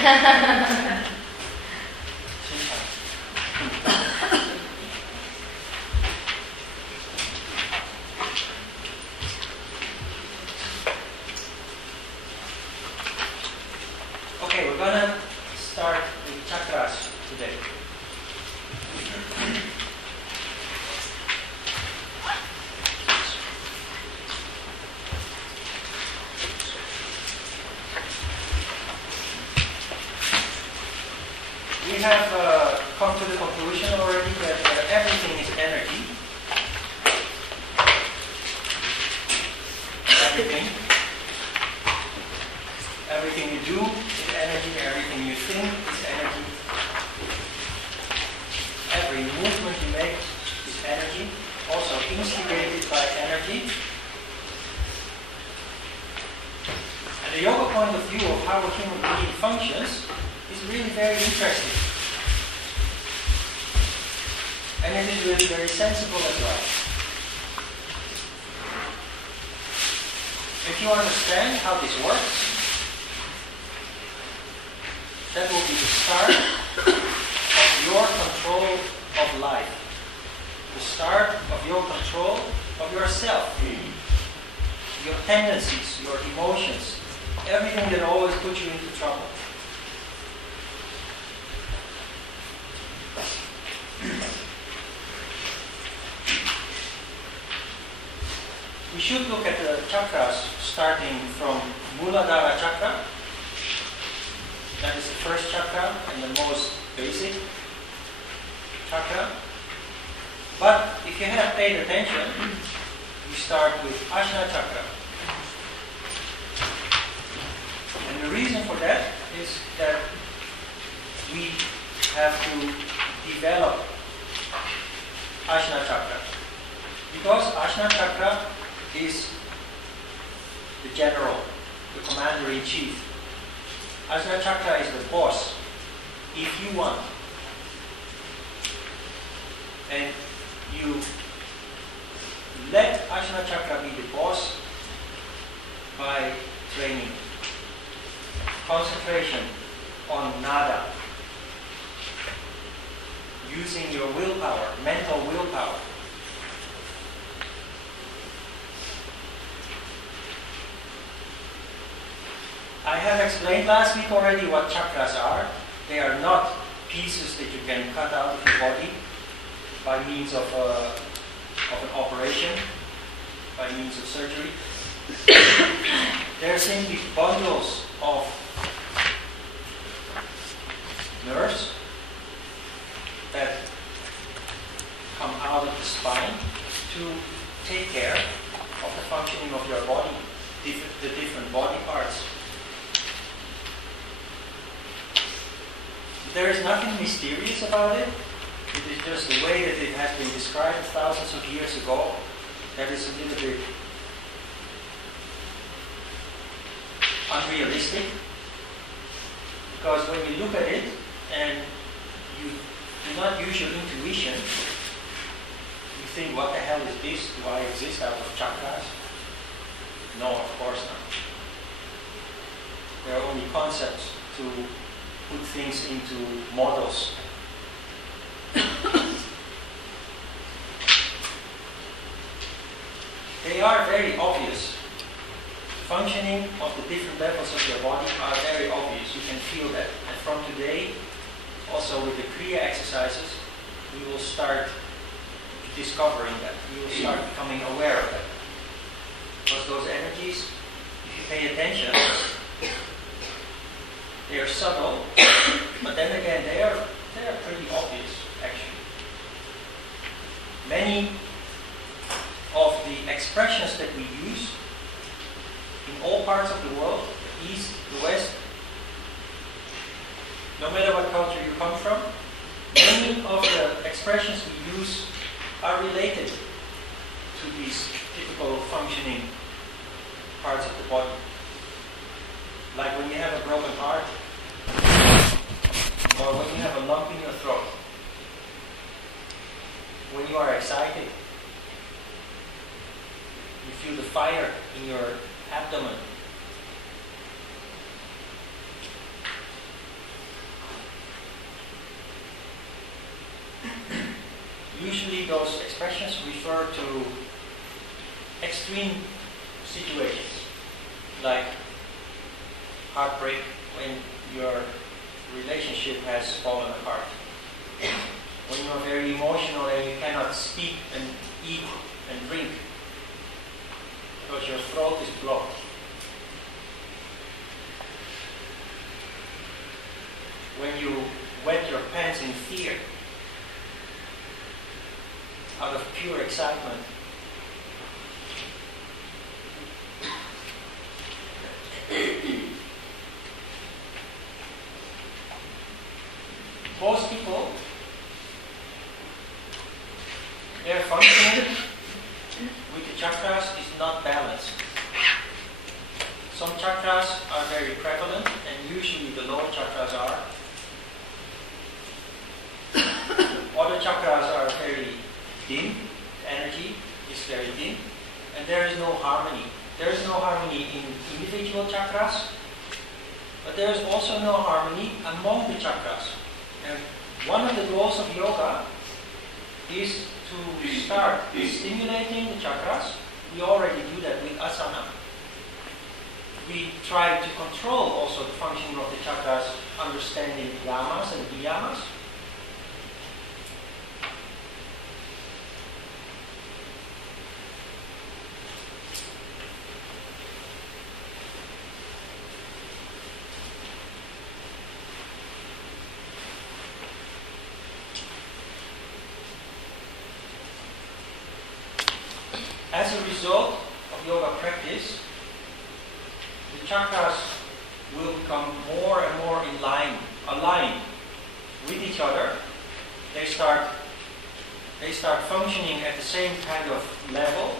Okay, we're gonna start with chakras today. We have come to the conclusion already that everything is energy. Everything you do is energy, everything you think is energy. Every movement you make is energy, also instigated by energy. And the yoga point of view of how a human being functions is really very interesting. And it is really very sensible as well. If you understand how this works, that will be the start of your control of life. The start of your control of yourself. Your tendencies, your emotions, everything that always puts you into trouble. We should look at the chakras starting from Muladhara chakra. That is the first chakra and the most basic chakra. But if you have paid attention, we start with Ajna Chakra. And the reason for that is that we have to develop Ajna Chakra. Because Ajna Chakra is the general, the commander-in-chief. Ajna Chakra is the boss, if you want. And you let Ajna Chakra be the boss by training. Concentration on nada. Using your willpower, mental willpower. I have explained last week already what chakras are. They are not pieces that you can cut out of your body by means of an operation, by means of surgery. They are simply bundles of nerves that come out of the spine to take care of the functioning of your body, the different body parts. There is nothing mysterious about it. It is just the way that it has been described thousands of years ago that is a little bit unrealistic. Because when you look at it and you do not use your intuition, you think, what the hell is this? Do I exist out of chakras? No, of course not. They are only concepts to put things into models. They are very obvious. The functioning of the different levels of your body are very obvious. You can feel that. And from today, also with the Kriya exercises, we will start discovering that. We will start becoming aware of that. Because those energies, if you pay attention, they are subtle, but then again, they are pretty obvious, actually. Many of the expressions that we use in all parts of the world, the East, the West, no matter what culture you come from, many of the expressions we use are related to these typical functioning parts of the body. Like when you have a broken heart, or when you have a lump in your throat, when you are excited, you feel the fire in your abdomen. those expressions refer to extreme situations, like heartbreak, when your relationship has fallen apart. When you are very emotional and you cannot speak and eat and drink because your throat is blocked. When you wet your pants in fear out of pure excitement. Most people, their function with the chakras is not balanced. Some chakras are very prevalent, and usually the lower chakras are. Other chakras are very dim, energy is very dim, and there is no harmony. There is no harmony in individual chakras, but there is also no harmony among the chakras. And one of the goals of yoga is to start stimulating the chakras. We already do that with asana. We try to control also the functioning of the chakras, understanding yamas and niyamas. As a result of yoga practice, the chakras will become more and more aligned with each other. They start functioning at the same kind of level.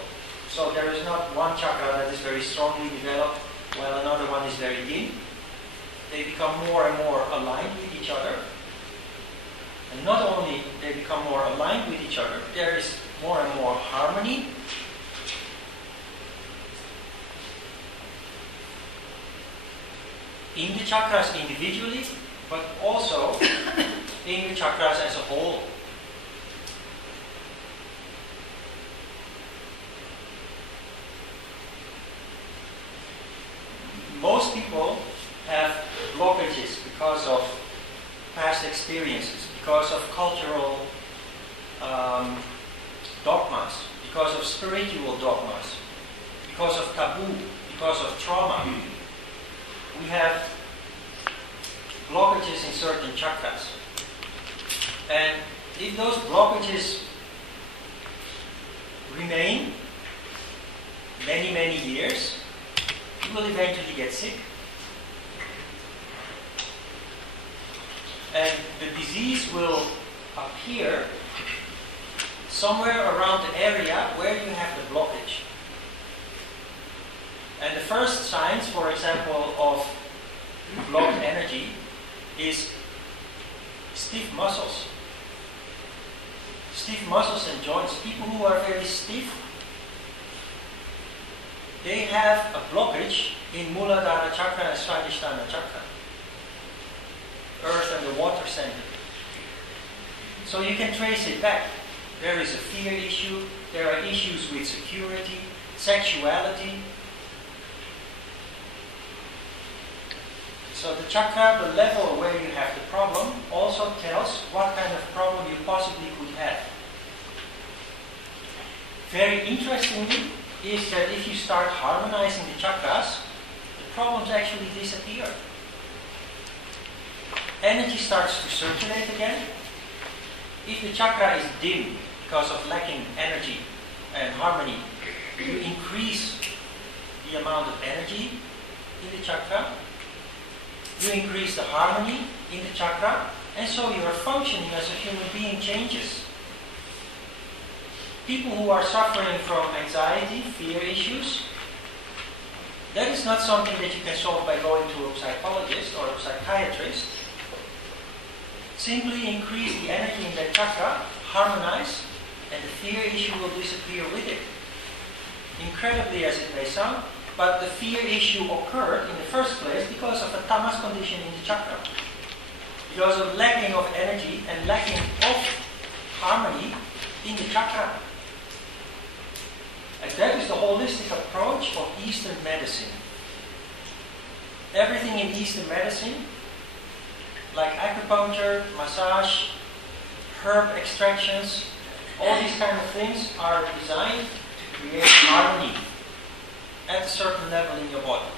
So there is not one chakra that is very strongly developed while another one is very dim. They become more and more aligned with each other. And not only they become more aligned with each other, there is more and more harmony. In the chakras individually, but also in the chakras as a whole. Most people have blockages because of past experiences, because of cultural dogmas, because of spiritual dogmas, because of taboo, because of trauma. We have blockages in certain chakras. And if those blockages remain many, many years, you will eventually get sick. And the disease will appear somewhere around the area where you have the blockage. And the first signs, for example, of blocked energy is stiff muscles. Stiff muscles and joints. People who are very stiff, they have a blockage in Muladhara Chakra and Swadhisthana Chakra. Earth and the water center. So you can trace it back. There is a fear issue, there are issues with security, sexuality. So the chakra, the level where you have the problem, also tells what kind of problem you possibly could have. Very interestingly is that if you start harmonizing the chakras, the problems actually disappear. Energy starts to circulate again. If the chakra is dim because of lacking energy and harmony, you increase the amount of energy in the chakra. You increase the harmony in the chakra, and so your functioning as a human being changes. People who are suffering from anxiety, fear issues, that is not something that you can solve by going to a psychologist or a psychiatrist. Simply increase the energy in that chakra, harmonize, and the fear issue will disappear with it. Incredibly as it may sound, but the fear issue occurred in the first place because of a tamas condition in the chakra. Because of lacking of energy and lacking of harmony, in the chakra. And that is the holistic approach of Eastern medicine. Everything in Eastern medicine, like acupuncture, massage, herb extractions, all these kind of things are designed to create harmony at a certain level in your body.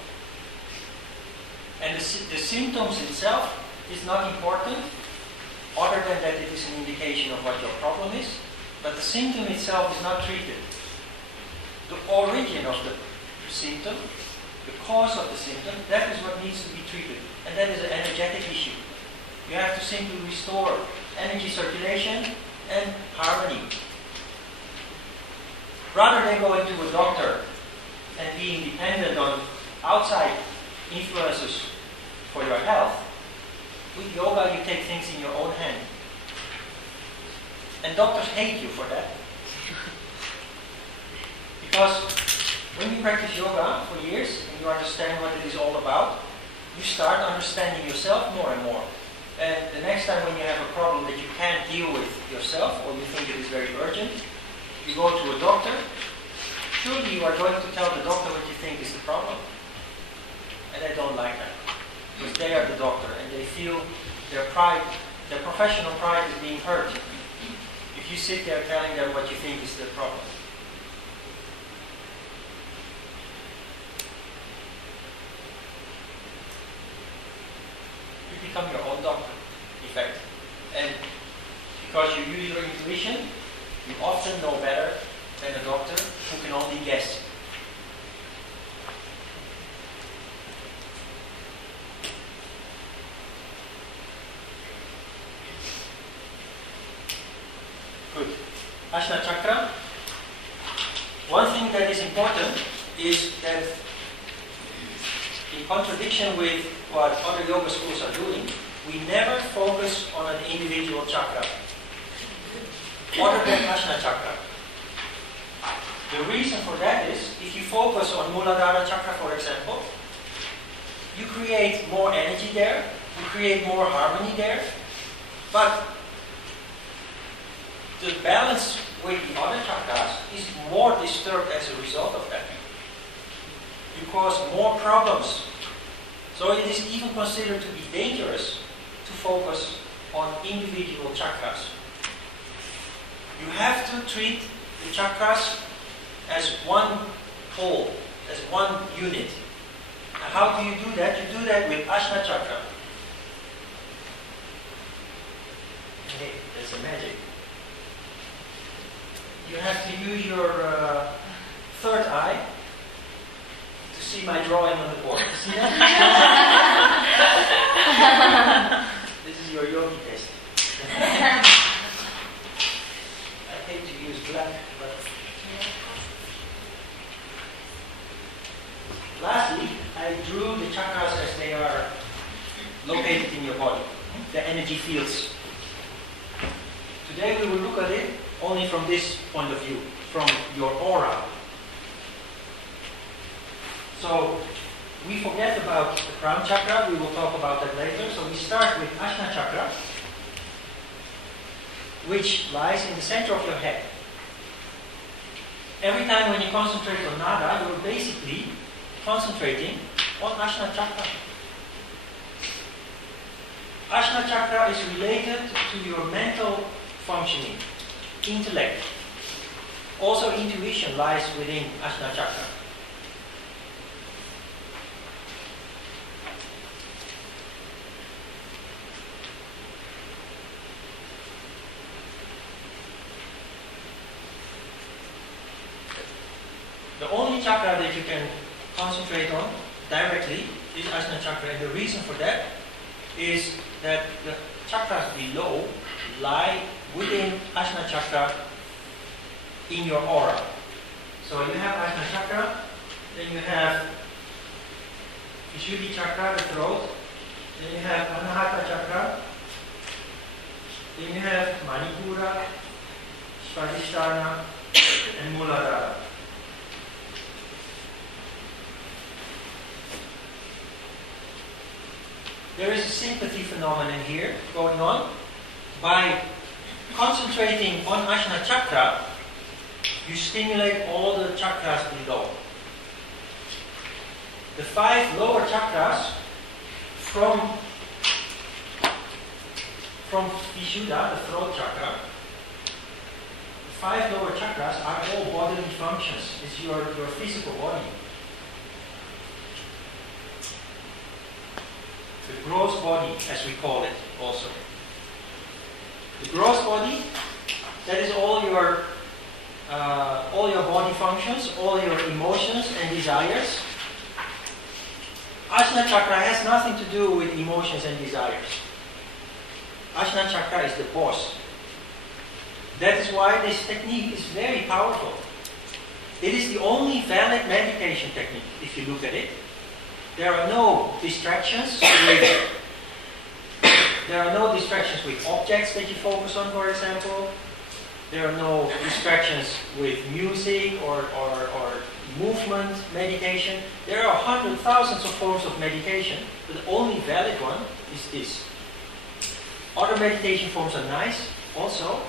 And the symptoms itself is not important, other than that it is an indication of what your problem is, but the symptom itself is not treated. The origin of the symptom, the cause of the symptom, that is what needs to be treated. And that is an energetic issue. You have to simply restore energy circulation and harmony. Rather than going to a doctor and being dependent on outside influences for your health, with yoga you take things in your own hand. And doctors hate you for that. Because when you practice yoga for years and you understand what it is all about, you start understanding yourself more and more. And the next time when you have a problem that you can't deal with yourself, or you think it is very urgent, you go to a doctor, surely you are going to tell the doctor what you think is the problem. And they don't like that. Because they are the doctor and they feel their pride, their professional pride is being hurt if you sit there telling them what you think is the problem. You become your own doctor, in fact. And because you use your intuition, you often know better than a doctor who can only guess. Good. Ajna Chakra. One thing that is important is that, in contradiction with what other yoga schools are doing, we never focus on an individual chakra, other than Ajna Chakra. The reason for that is, if you focus on Muladhara Chakra, for example, you create more energy there, you create more harmony there, but the balance with the other chakras is more disturbed as a result of that. You cause more problems. So it is even considered to be dangerous to focus on individual chakras. You have to treat the chakras as one whole, as one unit. Now, how do you do that? You do that with Ajna Chakra. Hey, that's a magic. You have to use your third eye to see my drawing on the board. See that? This is your yogi test. I hate to use black, but... Lastly, I drew the chakras as they are located in your body, the energy fields. Today we will look at it only from this point of view, from your aura. So we forget about the crown chakra, we will talk about that later. So we start with Ajna Chakra, which lies in the center of your head. Every time when you concentrate on nada, you're basically concentrating on Ajna Chakra. Ajna Chakra is related to your mental functioning, intellect. Also intuition lies within Ajna Chakra. The only chakra that you can concentrate on directly is Ajna Chakra, and the reason for that is that the chakras below lie within Ajna Chakra in your aura. So you have Ajna Chakra, then you have Vishuddhi Chakra, the throat, then you have Anahata Chakra, then you have Manipura, Svadhisthana, and Muladhara. There is a sympathy phenomenon here going on. By concentrating on Ajna Chakra, you stimulate all the chakras below. The 5 lower chakras from Vishuddha, the throat chakra, the 5 lower chakras are all bodily functions. It's your physical body. The gross body, as we call it also. The gross body, that is all your body functions, all your emotions and desires. Ajna Chakra has nothing to do with emotions and desires. Ajna Chakra is the boss. That is why this technique is very powerful. It is the only valid meditation technique, if you look at it. There are no distractions with objects that you focus on, for example. There are no distractions with music or movement meditation. There are hundreds, thousands of forms of meditation, but the only valid one is this. Other meditation forms are nice also,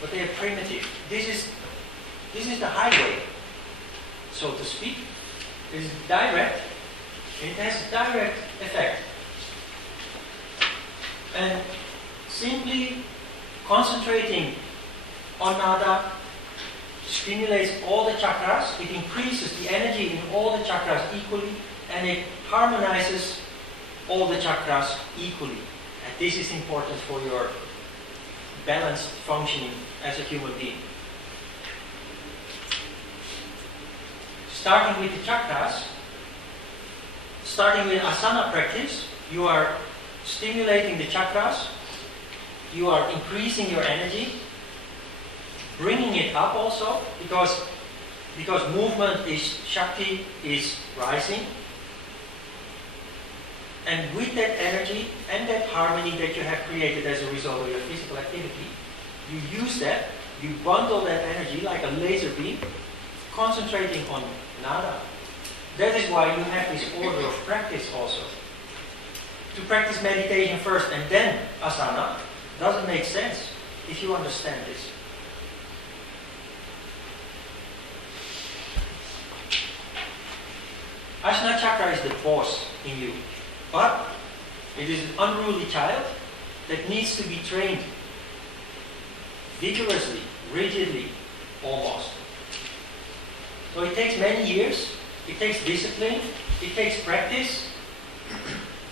but they are primitive. This is the highway, so to speak. It is direct. It has a direct effect. And simply concentrating on nada stimulates all the chakras. It increases the energy in all the chakras equally, and it harmonizes all the chakras equally. And this is important for your balanced functioning as a human being. Starting with the chakras, starting with asana practice, you are stimulating the chakras, you are increasing your energy, bringing it up also, because movement is Shakti, is rising. And with that energy and that harmony that you have created as a result of your physical activity, you use that, you bundle that energy like a laser beam, concentrating on nada. That is why you have this order of practice also. To practice meditation first and then asana doesn't make sense if you understand this. Ajna Chakra is the boss in you, but it is an unruly child that needs to be trained vigorously, rigidly, almost. So it takes many years, it takes discipline, it takes practice,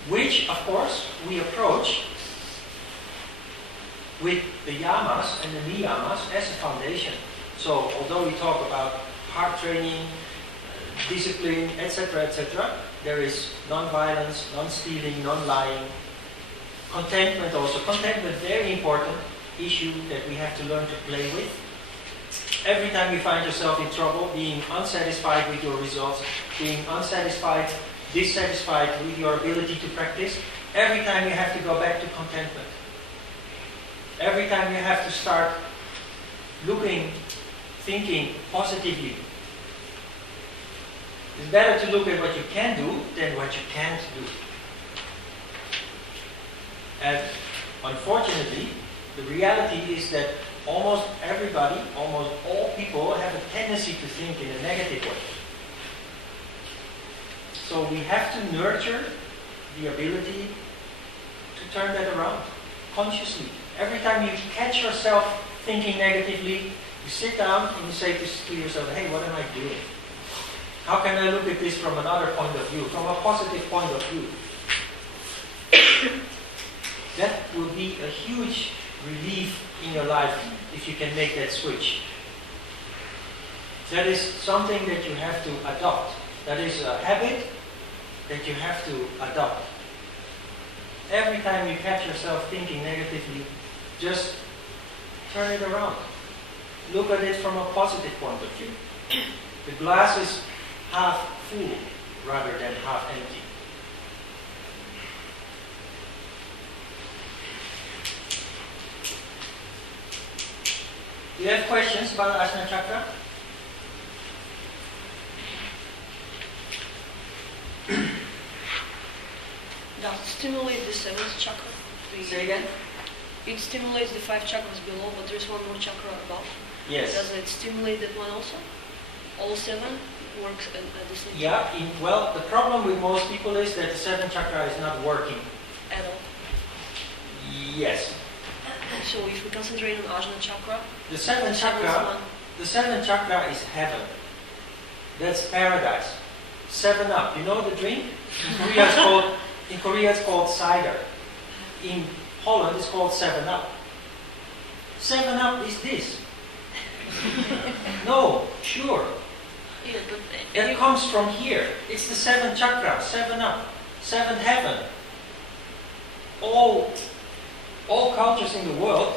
which, of course, we approach with the yamas and the niyamas as a foundation. So, although we talk about heart training, discipline, etc., there is non-violence, non-stealing, non-lying, contentment also. Contentment, very important issue that we have to learn to play with. Every time you find yourself in trouble, being unsatisfied with your results, being unsatisfied, dissatisfied with your ability to practice, every time you have to go back to contentment. Every time you have to start looking, thinking positively. It's better to look at what you can do than what you can't do. And unfortunately, the reality is that almost everybody, almost all people have a tendency to think in a negative way. So we have to nurture the ability to turn that around consciously. Every time you catch yourself thinking negatively, you sit down and you say to yourself, hey, what am I doing? How can I look at this from another point of view, from a positive point of view? That will be a huge relief in your life if you can make that switch. That is something that you have to adopt. That is a habit that you have to adopt. Every time you catch yourself thinking negatively, just turn it around. Look at it from a positive point of view. The glass is half full rather than half empty. Do you have questions about Ajna Chakra? Does it stimulate the 7th chakra? Say again? It stimulates the 5 chakras below, but there's one more chakra above. Yes. Does it stimulate that one also? All 7 works at the same time? Yeah, well, the problem with most people is that the 7th chakra is not working. At all? Yes. So if we concentrate on Ajna Chakra, the 7th chakra is heaven. That's paradise. 7 Up. You know the drink? In Korea it's called cider. In Holland it's called 7 Up. 7 Up is this. No, sure. Yeah, but That comes from here. It's the 7th chakra, 7 Up, 7th heaven. All cultures in the world,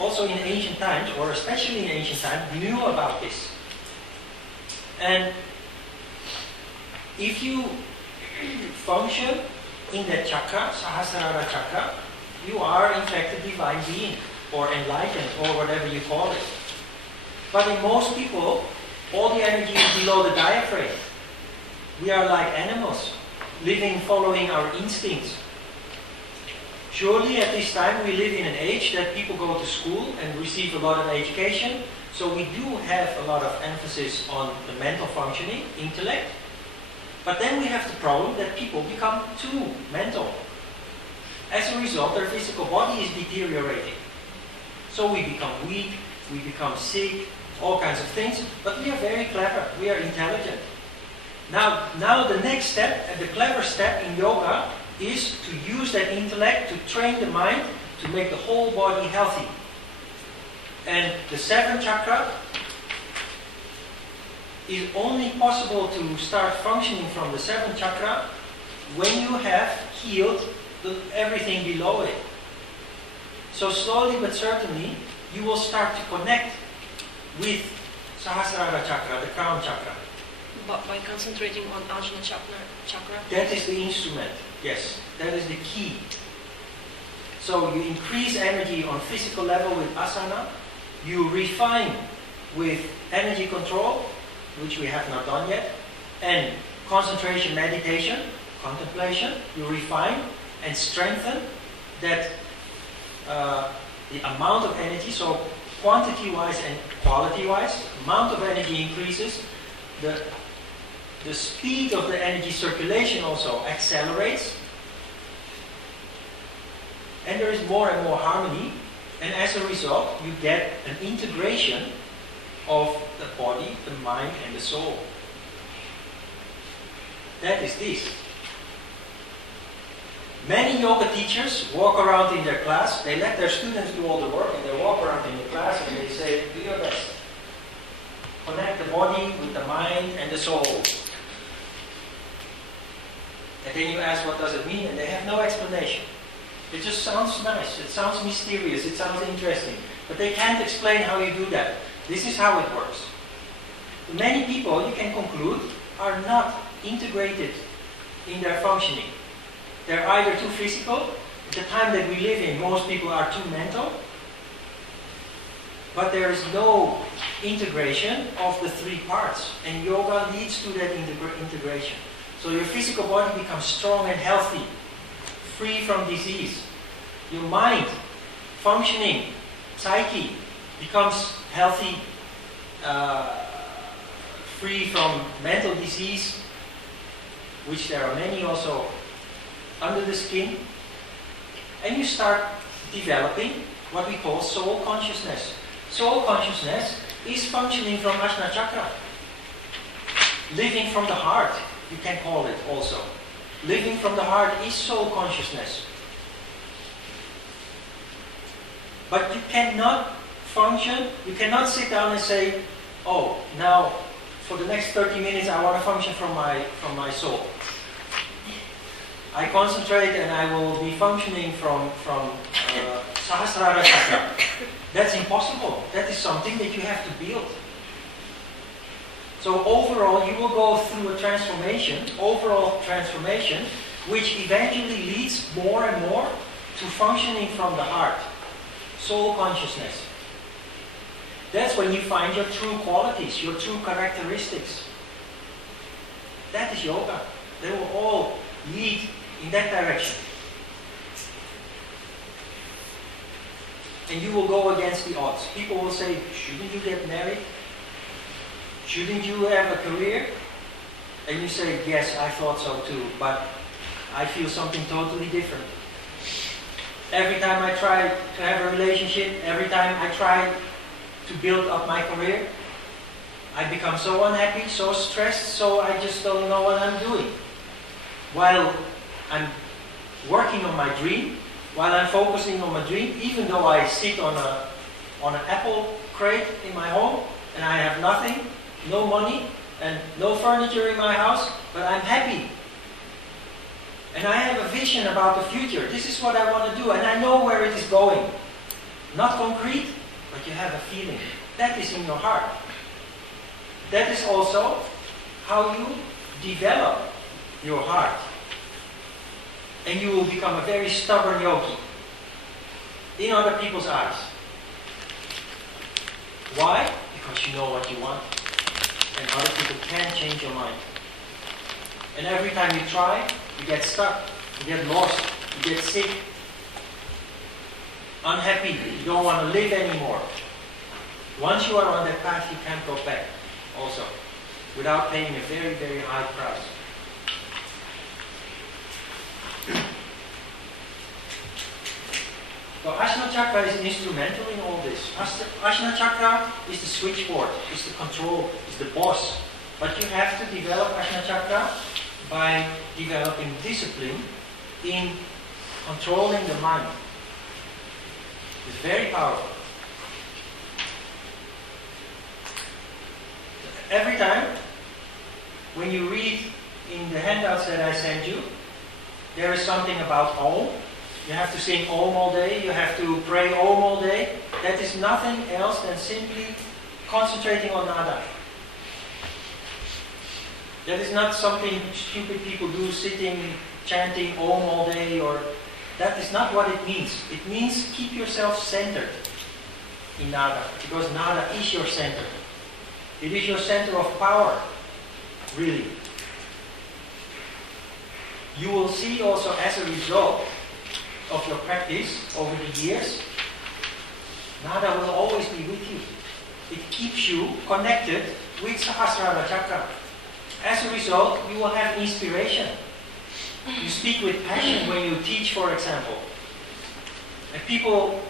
also in ancient times, or especially in ancient times, knew about this. And if you function in that chakra, Sahasrara chakra, you are in fact a divine being, or enlightened, or whatever you call it. But in most people, all the energy is below the diaphragm. We are like animals, living, following our instincts. Surely at this time we live in an age that people go to school and receive a lot of education, so we do have a lot of emphasis on the mental functioning, intellect. But then we have the problem that people become too mental. As a result, their physical body is deteriorating. So we become weak, we become sick, all kinds of things, but we are very clever, we are intelligent. Now the next step, and the clever step in yoga, is to use that intellect to train the mind to make the whole body healthy. And the 7th chakra is only possible to start functioning from the 7th chakra when you have healed everything below it. So slowly but certainly you will start to connect with Sahasrara chakra, the crown chakra. But by concentrating on Ajna chakra? That is the instrument, yes. That is the key. So you increase energy on physical level with asana, you refine with energy control, which we have not done yet, and concentration, meditation, contemplation, you refine and strengthen that the amount of energy, so quantity-wise and quality-wise, amount of energy increases, the speed of the energy circulation also accelerates, and there is more and more harmony, and as a result you get an integration of the body, the mind and the soul. That is this. Many yoga teachers walk around in their class, they let their students do all the work, and they walk around in the class and they say, do your best. Connect the body with the mind and the soul. And then you ask, what does it mean? And they have no explanation. It just sounds nice, it sounds mysterious, it sounds interesting. But they can't explain how you do that. This is how it works. Many people, you can conclude, are not integrated in their functioning. They're either too physical, at the time that we live in, most people are too mental, but there is no integration of the 3 parts, and yoga leads to that integration. So your physical body becomes strong and healthy, free from disease. Your mind, functioning, psyche, becomes healthy, free from mental disease, which there are many also under the skin, and you start developing what we call soul consciousness. Soul consciousness is functioning from Ajna Chakra. Living from the heart, you can call it also. Living from the heart is soul consciousness. But you cannot function, you cannot sit down and say, oh, now for the next 30 minutes I want to function from my soul. I concentrate and I will be functioning from Sahasrara chakra. That's impossible. That is something that you have to build. So overall, you will go through a transformation, overall transformation, which eventually leads more and more to functioning from the heart, soul consciousness. That's when you find your true qualities, your true characteristics. That is yoga. They will all lead in that direction. and you will go against the odds. People will say, shouldn't you get married? Shouldn't you have a career? And you say, yes, I thought so too, but I feel something totally different. Every time I try to have a relationship, every time I try to build up my career, I become so unhappy, so stressed, so I just don't know what I'm doing. While I'm working on my dream, while I'm focusing on my dream, even though I sit on an apple crate in my home, and I have nothing, no money, and no furniture in my house, but I'm happy. And I have a vision about the future. This is what I want to do, and I know where it is going. Not concrete, but you have a feeling. That is in your heart. That is also how you develop your heart. And you will become a very stubborn yogi in other people's eyes. Why? Because you know what you want. And other people can't change your mind. And every time you try, you get stuck, you get lost, you get sick, unhappy, you don't want to live anymore. Once you are on that path, you can't go back also, without paying a very, very high price. So Ajna Chakra is instrumental in all this. Ajna Chakra is the switchboard, is the control, is the boss. But you have to develop Ajna Chakra by developing discipline in controlling the mind. It's very powerful. Every time when you read in the handouts that I sent you, there is something about Om. You have to sing Om all day, you have to pray Om all day. That is nothing else than simply concentrating on nada. That is not something stupid people do, sitting, chanting Om all day, or that is not what it means. It means keep yourself centered in nada, because nada is your center. It is your center of power, really. You will see also as a result of your practice over the years, nada will always be with you. It keeps you connected with Sahasrara Chakra. As a result, you will have inspiration. You speak with passion when you teach, for example. And people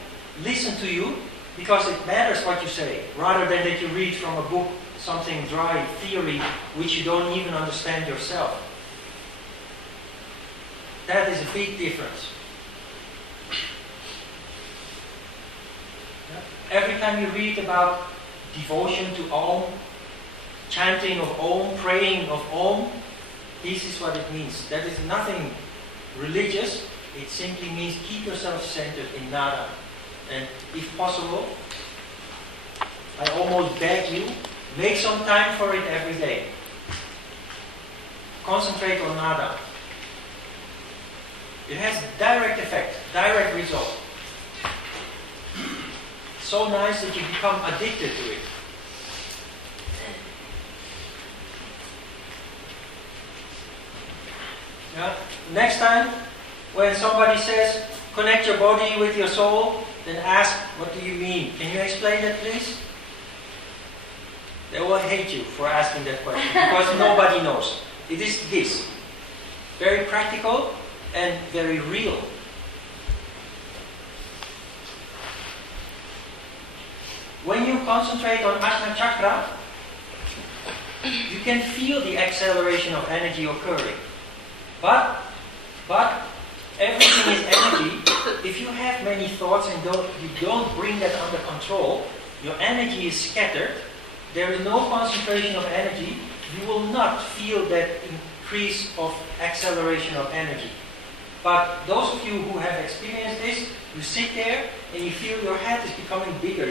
listen to you because it matters what you say, rather than that you read from a book something dry theory which you don't even understand yourself. That is a big difference. Every time you read about devotion to Om, chanting of Om, praying of Om, this is what it means. That is nothing religious. It simply means keep yourself centered in nada. And if possible, I almost beg you, make some time for it every day. Concentrate on nada. It has direct effect, direct result. So nice that you become addicted to it. Yeah? Next time, when somebody says, connect your body with your soul, then ask, what do you mean? Can you explain that, please? They will hate you for asking that question, because nobody knows. It is this. Very practical and very real. When you concentrate on Ajna Chakra, you can feel the acceleration of energy occurring. But everything is energy. If you have many thoughts and you don't bring that under control, your energy is scattered. There is no concentration of energy. You will not feel that increase of acceleration of energy. But those of you who have experienced this, you sit there and you feel your head is becoming bigger.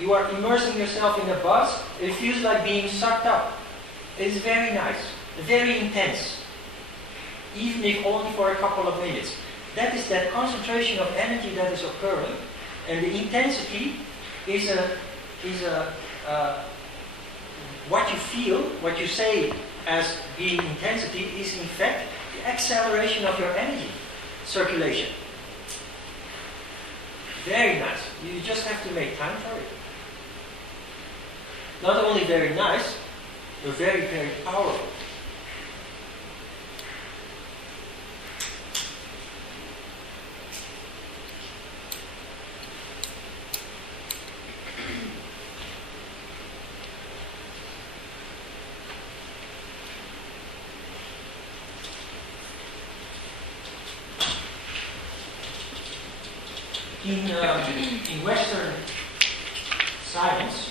You are immersing yourself in a buzz. It feels like being sucked up. It is very nice, very intense. Even if only for a couple of minutes. That is that concentration of energy that is occurring, and the intensity is what you feel, what you say as being intensity is in fact the acceleration of your energy circulation. Very nice. You just have to make time for it. Not only very nice, but very, very powerful. In Western science,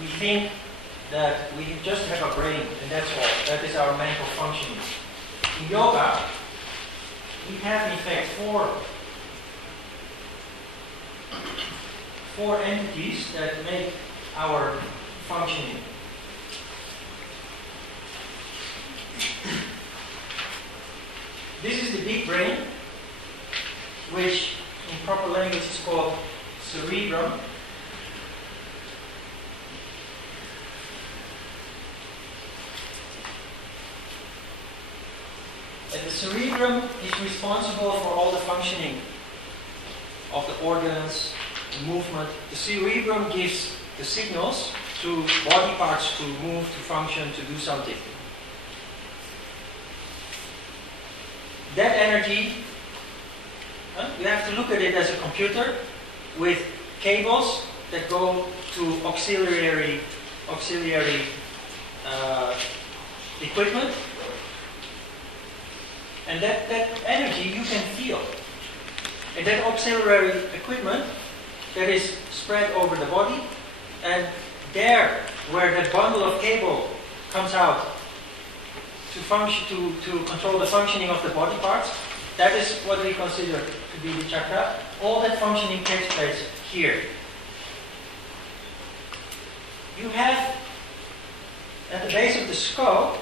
we think that we just have a brain and that's all. That is our mental functioning. In yoga, we have in fact four entities that make our functioning. This is the big brain, which in proper language is called cerebrum. And the cerebrum is responsible for all the functioning of the organs, the movement. The cerebrum gives the signals to body parts to move, to function, to do something. That energy, you have to look at it as a computer with cables that go to auxiliary equipment. And that energy you can feel. And that auxiliary equipment that is spread over the body, and there where that bundle of cable comes out to control the functioning of the body parts, that is what we consider to be the chakra. All that functioning takes place here. You have at the base of the skull,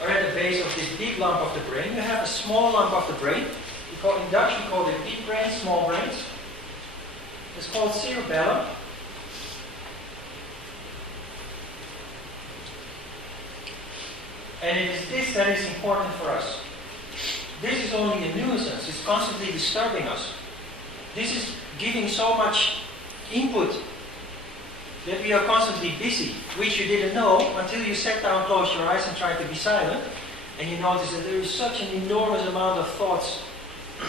or at the base of this big lump of the brain, you have a small lump of the brain. In Dutch we call it big brains, small brains. It's called cerebellum. And it is this that is important for us. This is only a nuisance. It's constantly disturbing us. This is giving so much input that we are constantly busy, which you didn't know until you sat down, closed your eyes and tried to be silent, and you notice that there is such an enormous amount of thoughts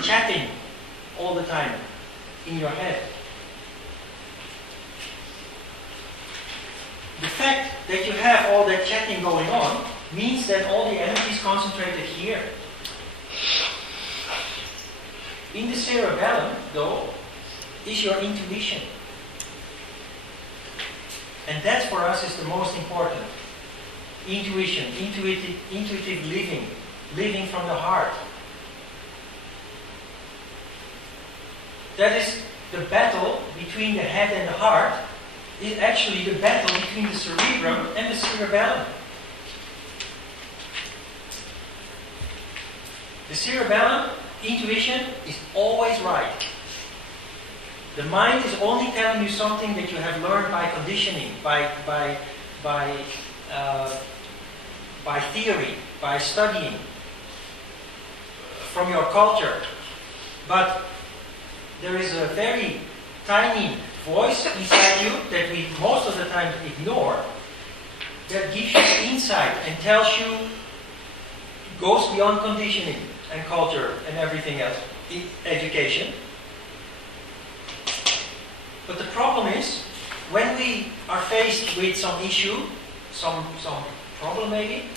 chatting all the time in your head. The fact that you have all that chatting going on means that all the energy is concentrated here. In the cerebellum, though, is your intuition. And that for us is the most important. Intuition, intuitive living, living from the heart. That is the battle between the head and the heart, is actually the battle between the cerebrum and the cerebellum. The cerebellum, intuition, is always right. The mind is only telling you something that you have learned by conditioning, by theory, by studying, from your culture. But there is a very tiny voice inside you that we most of the time ignore, that gives you insight and tells you, goes beyond conditioning and culture and everything else, education. But the problem is, when we are faced with some issue, some problem maybe,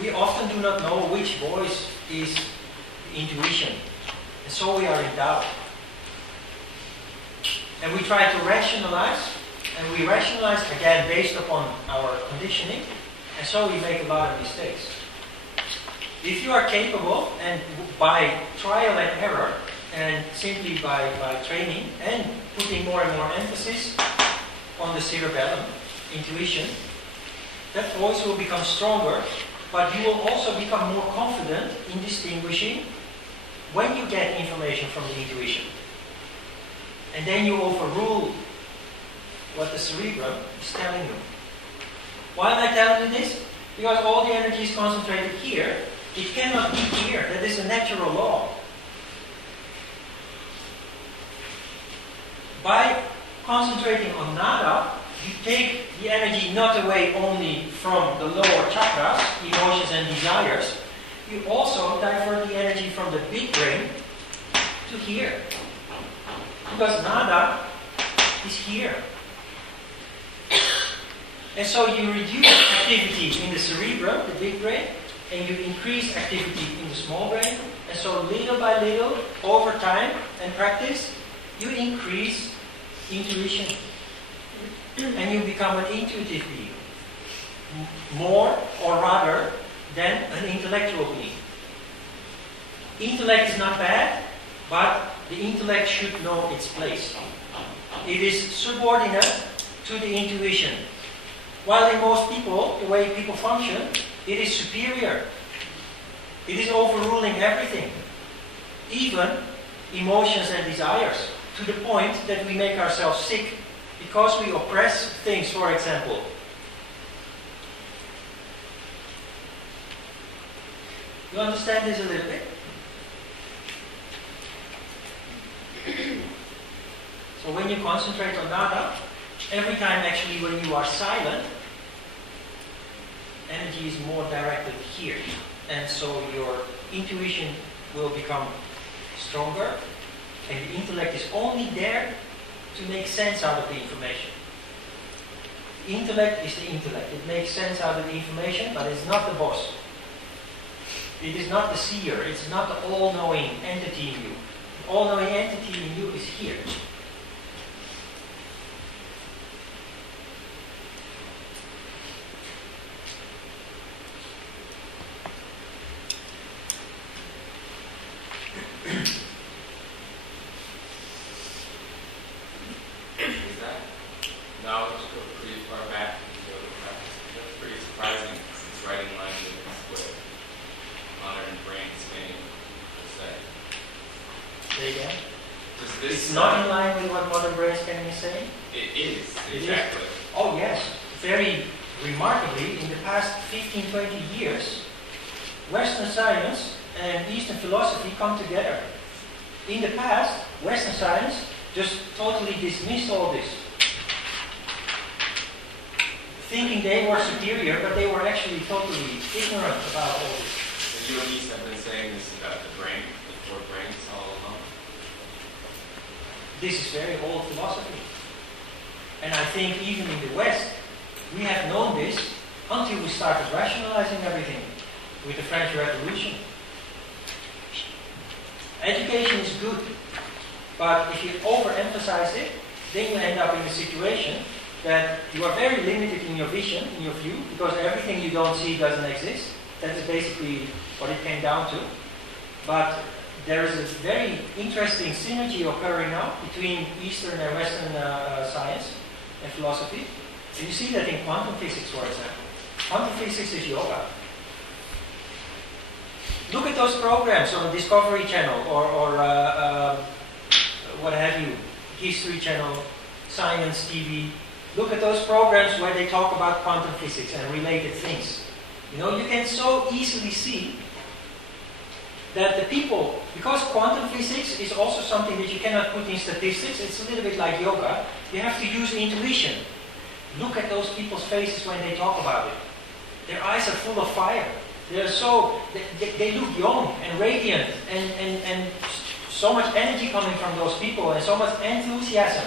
we often do not know which voice is intuition. And so we are in doubt. And we try to rationalize, and we rationalize again based upon our conditioning, and so we make a lot of mistakes. If you are capable, and by trial and error, and simply by training and putting more and more emphasis on the cerebellum, intuition, that voice will become stronger, but you will also become more confident in distinguishing when you get information from the intuition. And then you overrule what the cerebrum is telling you. Why am I telling you this? Because all the energy is concentrated here, It cannot be here. That is a natural law. By concentrating on nada, you take the energy not away only from the lower chakras, emotions and desires, you also divert the energy from the big brain to here. Because nada is here. And so you reduce activity in the cerebrum, the big brain, and you increase activity in the small brain. And so little by little, over time and practice, you increase intuition. And you become an intuitive being. More, or rather, than an intellectual being. Intellect is not bad, but the intellect should know its place. It is subordinate to the intuition. While in most people, the way people function, it is superior. It is overruling everything. Even emotions and desires, to the point that we make ourselves sick because we oppress things, for example. You understand this a little bit? So when you concentrate on nada, every time actually when you are silent, energy is more directed here. And so your intuition will become stronger, and the intellect is only there to make sense out of the information. The intellect is the intellect. It makes sense out of the information, but it's not the boss. It is not the seer. It's not the all-knowing entity in you. The all-knowing entity in you is here. It's not in line with what modern brain scanning is saying? It is, exactly. Oh yes, very remarkably, in the past 15-20 years, Western science and Eastern philosophy come together. In the past, Western science just totally dismissed all this, thinking they were superior, but they were actually totally ignorant about all this. The yogis have been saying this about the brain, the four brains all along. This is very old philosophy. And I think even in the West, we have known this until we started rationalizing everything with the French Revolution. Education is good, but if you overemphasize it, then you end up in a situation that you are very limited in your vision, in your view, because everything you don't see doesn't exist. That is basically what it came down to. But there is a very interesting synergy occurring now between Eastern and Western science and philosophy. And you see that in quantum physics, for example. Quantum physics is yoga. Look at those programs on the Discovery Channel or what have you, History Channel, Science TV. Look at those programs where they talk about quantum physics and related things. You know, you can so easily see that the people, because quantum physics is also something that you cannot put in statistics, it's a little bit like yoga, you have to use intuition. Look at those people's faces when they talk about it. Their eyes are full of fire. They're so, they look young and radiant and so much energy coming from those people and so much enthusiasm.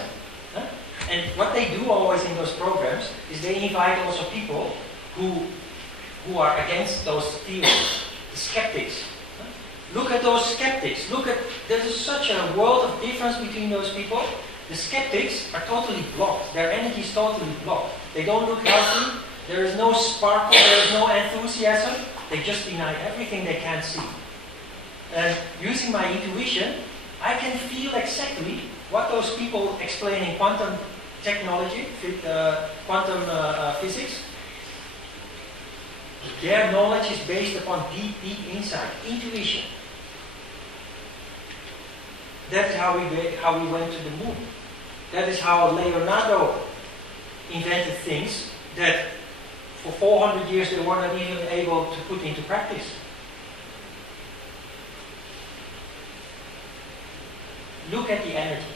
Huh? And what they do always in those programs is they invite also people who are against those theories, the skeptics. Look at those skeptics. Look at, there's such a world of difference between those people. The skeptics are totally blocked. Their energy is totally blocked. They don't look healthy. There is no sparkle. There is no enthusiasm. They just deny everything they can't see. And using my intuition, I can feel exactly what those people explaining quantum technology, quantum physics, their knowledge is based upon deep, deep insight, intuition. That's how we went to the moon. That is how Leonardo invented things that for 400 years they were not even able to put into practice. look at the energy.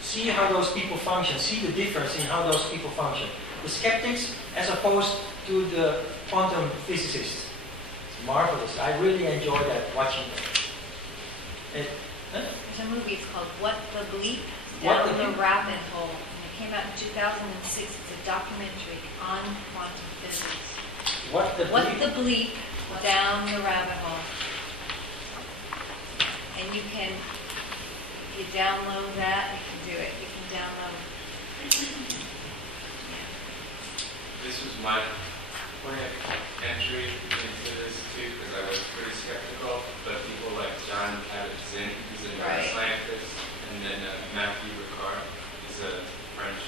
See how those people function. See the difference in how those people function. The skeptics as opposed to the quantum physicists. It's marvelous. I really enjoy that, watching them. There's a movie, it's called What the Bleep? What Down the the Bleep? Rabbit Hole. And it came out in 2006. It's a documentary on quantum physics. What the What bleep? the Bleep? Down the Rabbit Hole. And you can, if you download that, you can do it. You can download. This was my point of entry into this too, because I was pretty skeptical. But people like John Kabat-Zinn, who's a Right. neuroscientist, and then Matthew Ricard, who's a French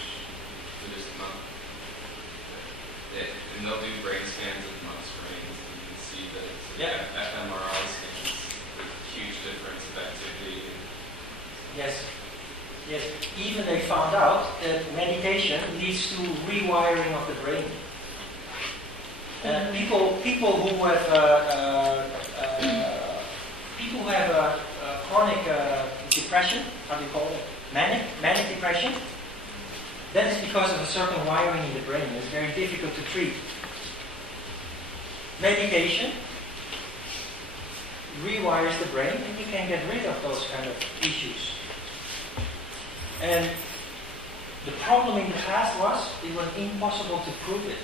Buddhist monk. And they'll do brain scans of monks' brains, and you can see that it's fMRI scans with huge difference of activity. Yes. Yes. Even they found out that meditation leads to rewiring of the brain. People who have chronic depression, how do you call it? Manic depression. That is because of a certain wiring in the brain. It's very difficult to treat. Medication rewires the brain, and you can get rid of those kind of issues. And the problem in the past was it was impossible to prove it.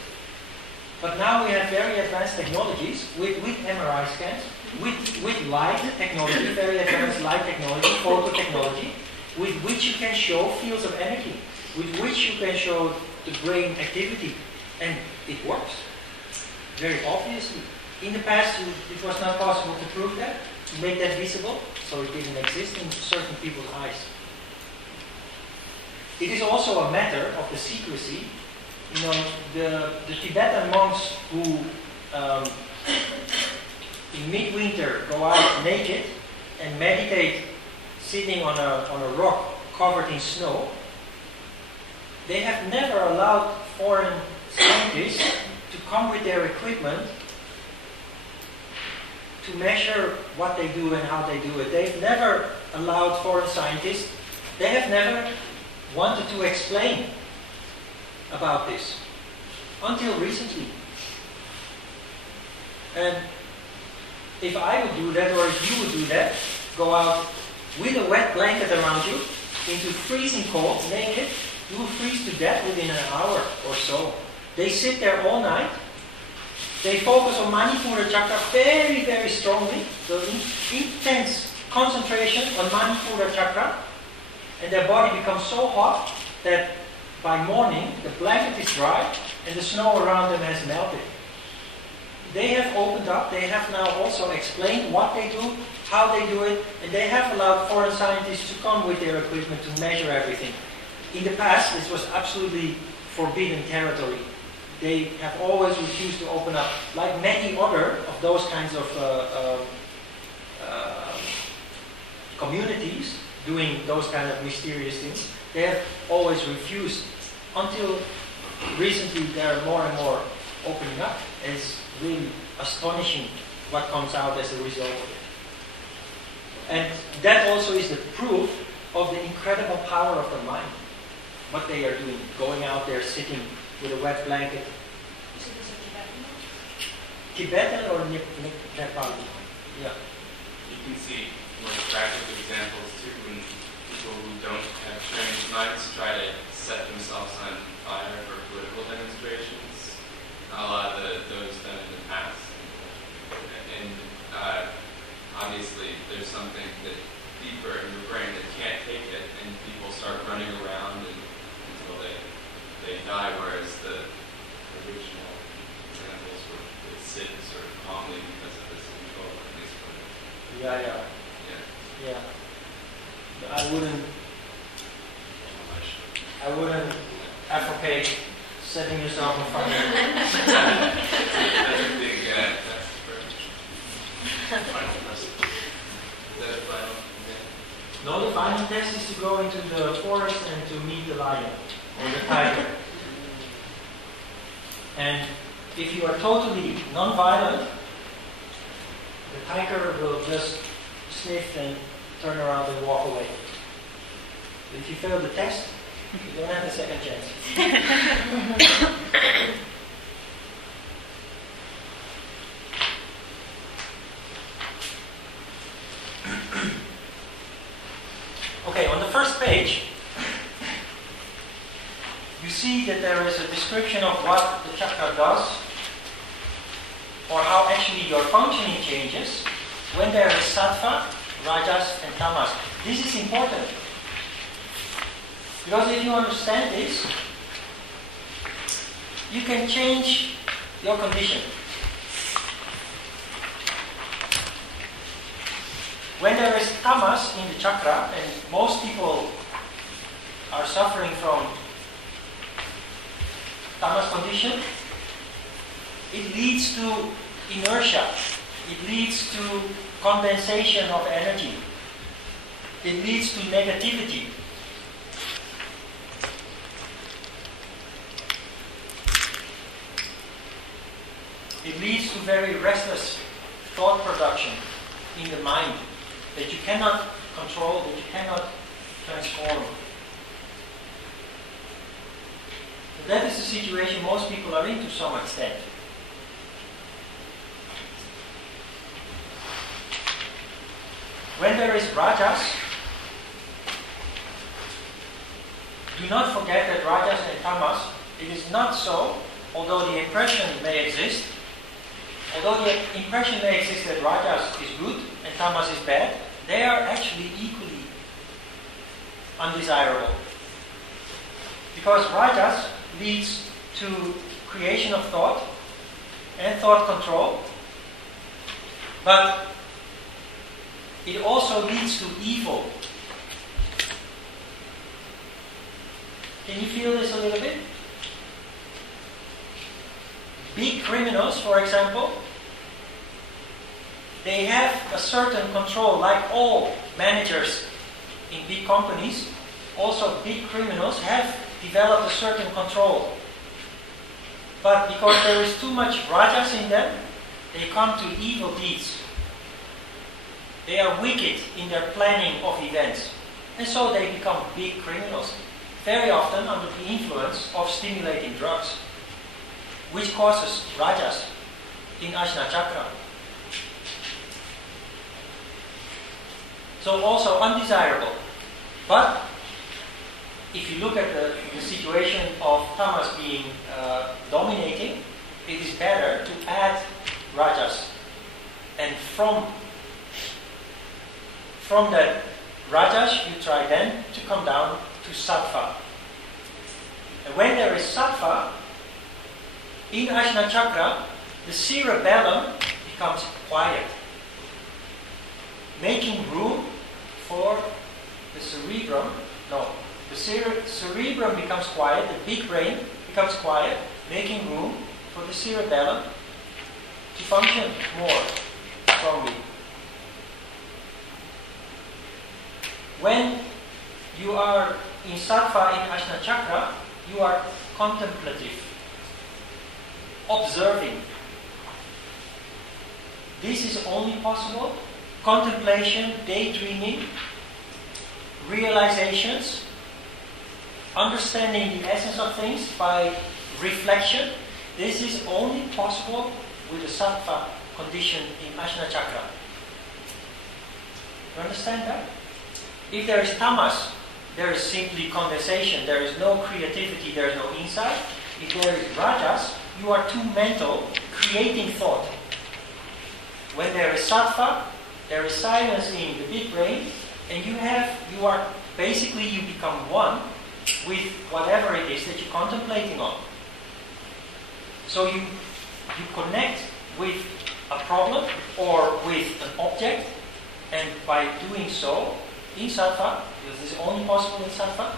But now we have very advanced technologies with MRI scans, with light technology, very advanced light technology, photo technology, with which you can show fields of energy, with which you can show the brain activity. And it works, very obviously. In the past, it was not possible to prove that, to make that visible, so it didn't exist in certain people's eyes. It is also a matter of the secrecy. You know, the Tibetan monks who in midwinter go out naked and meditate sitting on a rock covered in snow, they have never allowed foreign scientists to come with their equipment to measure what they do and how they do it. They've never allowed foreign scientists, they have never wanted to explain about this until recently. And if I would do that, or if you would do that, go out with a wet blanket around you into freezing cold, naked, you will freeze to death within an hour or so. They sit there all night. They focus on Manipura chakra very, very strongly. So intense concentration on Manipura chakra. And their body becomes so hot that by morning the blanket is dry and the snow around them has melted. They have opened up, they have now also explained what they do, how they do it, and they have allowed foreign scientists to come with their equipment to measure everything. In the past, this was absolutely forbidden territory. They have always refused to open up, like many other of those kinds of communities doing those kind of mysterious things. They have always refused. Until recently, they are more and more opening up. It's really astonishing what comes out as a result of it. And that also is the proof of the incredible power of the mind. What they are doing, going out there, sitting with a wet blanket. So those are Tibetan Tibetan? or Nepali? Yeah. You can see more practical examples too when people who don't have trained minds try to set themselves on fire for political demonstrations, a lot of those done in the past. And obviously there's something that deeper in your brain that can't take it, and people start running around until they die, whereas the original examples would sit sort of calmly because of this control, at least for them. Yeah. I wouldn't advocate setting yourself on fire. That's a big, that's the final test. Is that a final? Yeah. No, the final test is to go into the forest and to meet the lion or the tiger. And if you are totally non-violent, the tiger will just sniff and turn around and walk away. If you fail the test, you don't have a second chance. Okay, on the first page, you see that there is a description of what the chakra does, or how actually your functioning changes when there is sattva, rajas, and tamas. This is important. Because if you understand this, you can change your condition. When there is tamas in the chakra, and most people are suffering from tamas condition, it leads to inertia. It leads to condensation of energy. It leads to negativity. It leads to very restless thought production in the mind that you cannot control, that you cannot transform. That is the situation most people are in to some extent. When there is rajas, do not forget that rajas and tamas, it is not so, although the impression may exist, although the impression may exist that rajas is good and tamas is bad, they are actually equally undesirable. Because rajas leads to creation of thought and thought control, but it also leads to evil. Can you feel this a little bit? Big criminals, for example, they have a certain control, like all managers in big companies. Also, big criminals have developed a certain control. But because there is too much rajas in them, they come to evil deeds. They are wicked in their planning of events. And so they become big criminals, very often under the influence of stimulating drugs, which causes rajas in Ajna Chakra. So also undesirable. But if you look at the situation of tamas being dominating, it is better to add rajas. And from that rajas, you try then to come down to sattva. And when there is sattva, in Ajna Chakra, the cerebellum becomes quiet, making room for the cerebrum. No, the cerebrum becomes quiet, the big brain becomes quiet, making room for the cerebellum to function more strongly. When you are in sattva in Ajna Chakra, you are contemplative, observing. This is only possible. Contemplation, daydreaming, realizations, understanding the essence of things by reflection. This is only possible with the sattva condition in Ajna Chakra. You understand that? If there is tamas, there is simply condensation, there is no creativity, there is no insight. If there is rajas, you are too mental, creating thought. When there is sattva, there is silence in the big brain, and you become one with whatever it is that you're contemplating on. So you connect with a problem or with an object, and by doing so, in sattva, because this is only possible in sattva,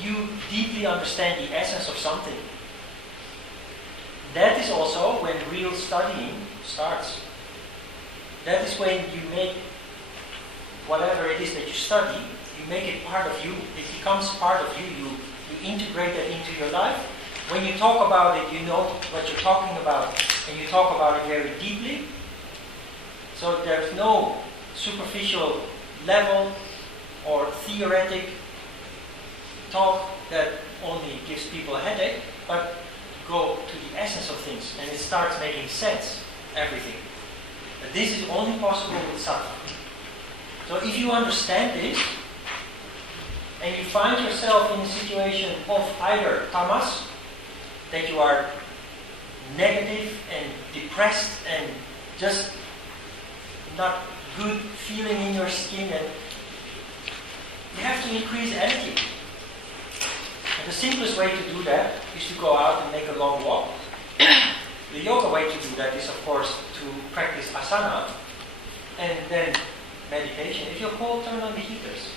you deeply understand the essence of something. That is also when real studying starts. That is when you make whatever it is that you study, you make it part of you. It becomes part of you. You integrate that into your life. When you talk about it, you know what you're talking about, and you talk about it very deeply. So there's no superficial level or theoretic talk that only gives people a headache, but go to the essence of things and it starts making sense, everything. But this is only possible with sattva. So if you understand this, and you find yourself in a situation of either tamas, that you are negative and depressed and just not good feeling in your skin, and you have to increase energy. And the simplest way to do that is to go out and make a long walk. The yoga way to do that is, of course, to practice asana and then meditation. If you're cold, turn on the heaters.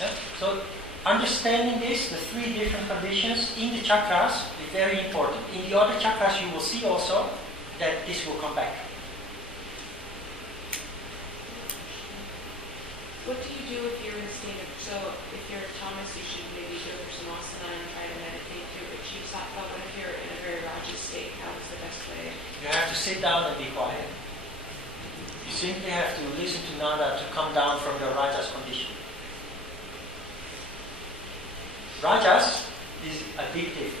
Yeah? So understanding this, the three different conditions in the chakras is very important. In the other chakras you will see also that this will come back. What do you do if you're in a state of, so if you're a tamas, you should maybe go for some asana and try to meditate to achieve sattva, but if you're in a very rajas state, how is the best way? You have to sit down and be quiet. You simply have to listen to nada to come down from your rajas condition. Rajas is addictive.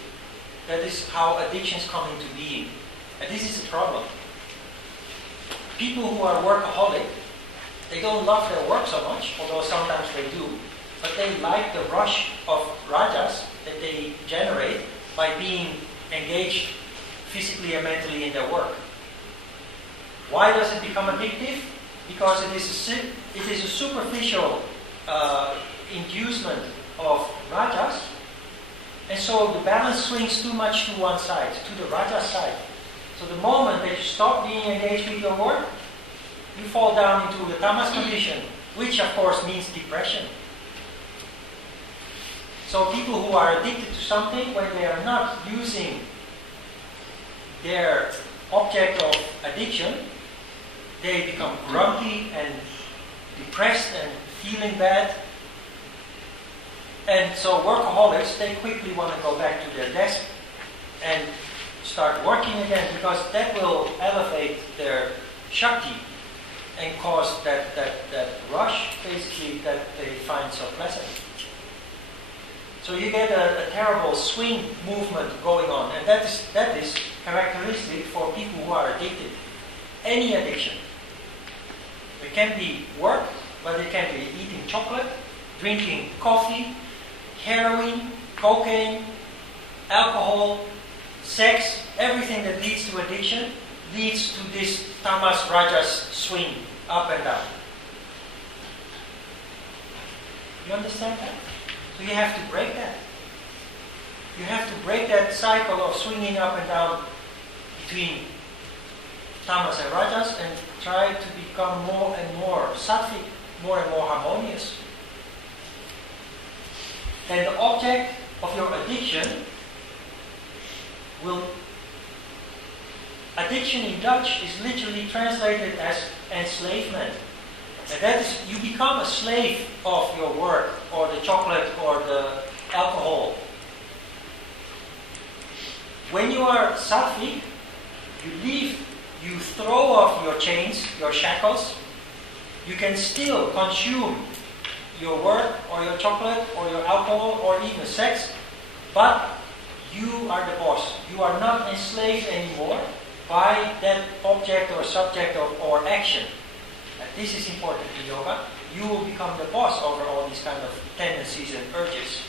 That is how addictions come into being. And this is a problem. People who are workaholic, they don't love their work so much, although sometimes they do, but they like the rush of rajas that they generate by being engaged physically and mentally in their work. Why does it become addictive? Because it is a superficial inducement of rajas, and so the balance swings too much to one side, to the rajas side. So the moment that you stop being engaged with your work, you fall down into the tamas condition, which of course means depression. So people who are addicted to something, when they are not using their object of addiction, they become grumpy and depressed and feeling bad. And so workaholics, they quickly want to go back to their desk and start working again, because that will elevate their shakti and cause that rush, basically, that they find so pleasant. So you get a terrible swing movement going on, and that is characteristic for people who are addicted. Any addiction. It can be work, but it can be eating chocolate, drinking coffee, heroin, cocaine, alcohol, sex, everything that leads to addiction leads to this tamas rajas swing up and down. You understand that? So you have to break that. You have to break that cycle of swinging up and down between tamas and rajas and try to become more and more sattvic, more and more harmonious. Then the object of your addiction will... Addiction in Dutch is literally translated as enslavement. And that is, you become a slave of your work, or the chocolate, or the alcohol. When you are sattvic, you throw off your chains, your shackles. You can still consume your work, or your chocolate, or your alcohol, or even sex, but you are the boss. You are not enslaved anymore by that object or subject or action. And this is important in yoga. You will become the boss over all these kind of tendencies and urges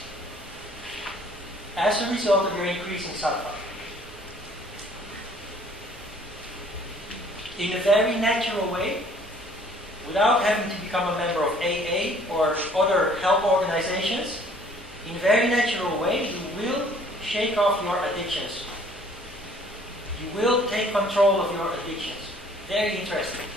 as a result of your increasing sattva. In a very natural way, without having to become a member of AA or other help organizations, in a very natural way, you will shake off your addictions. You will take control of your addictions. Very interesting.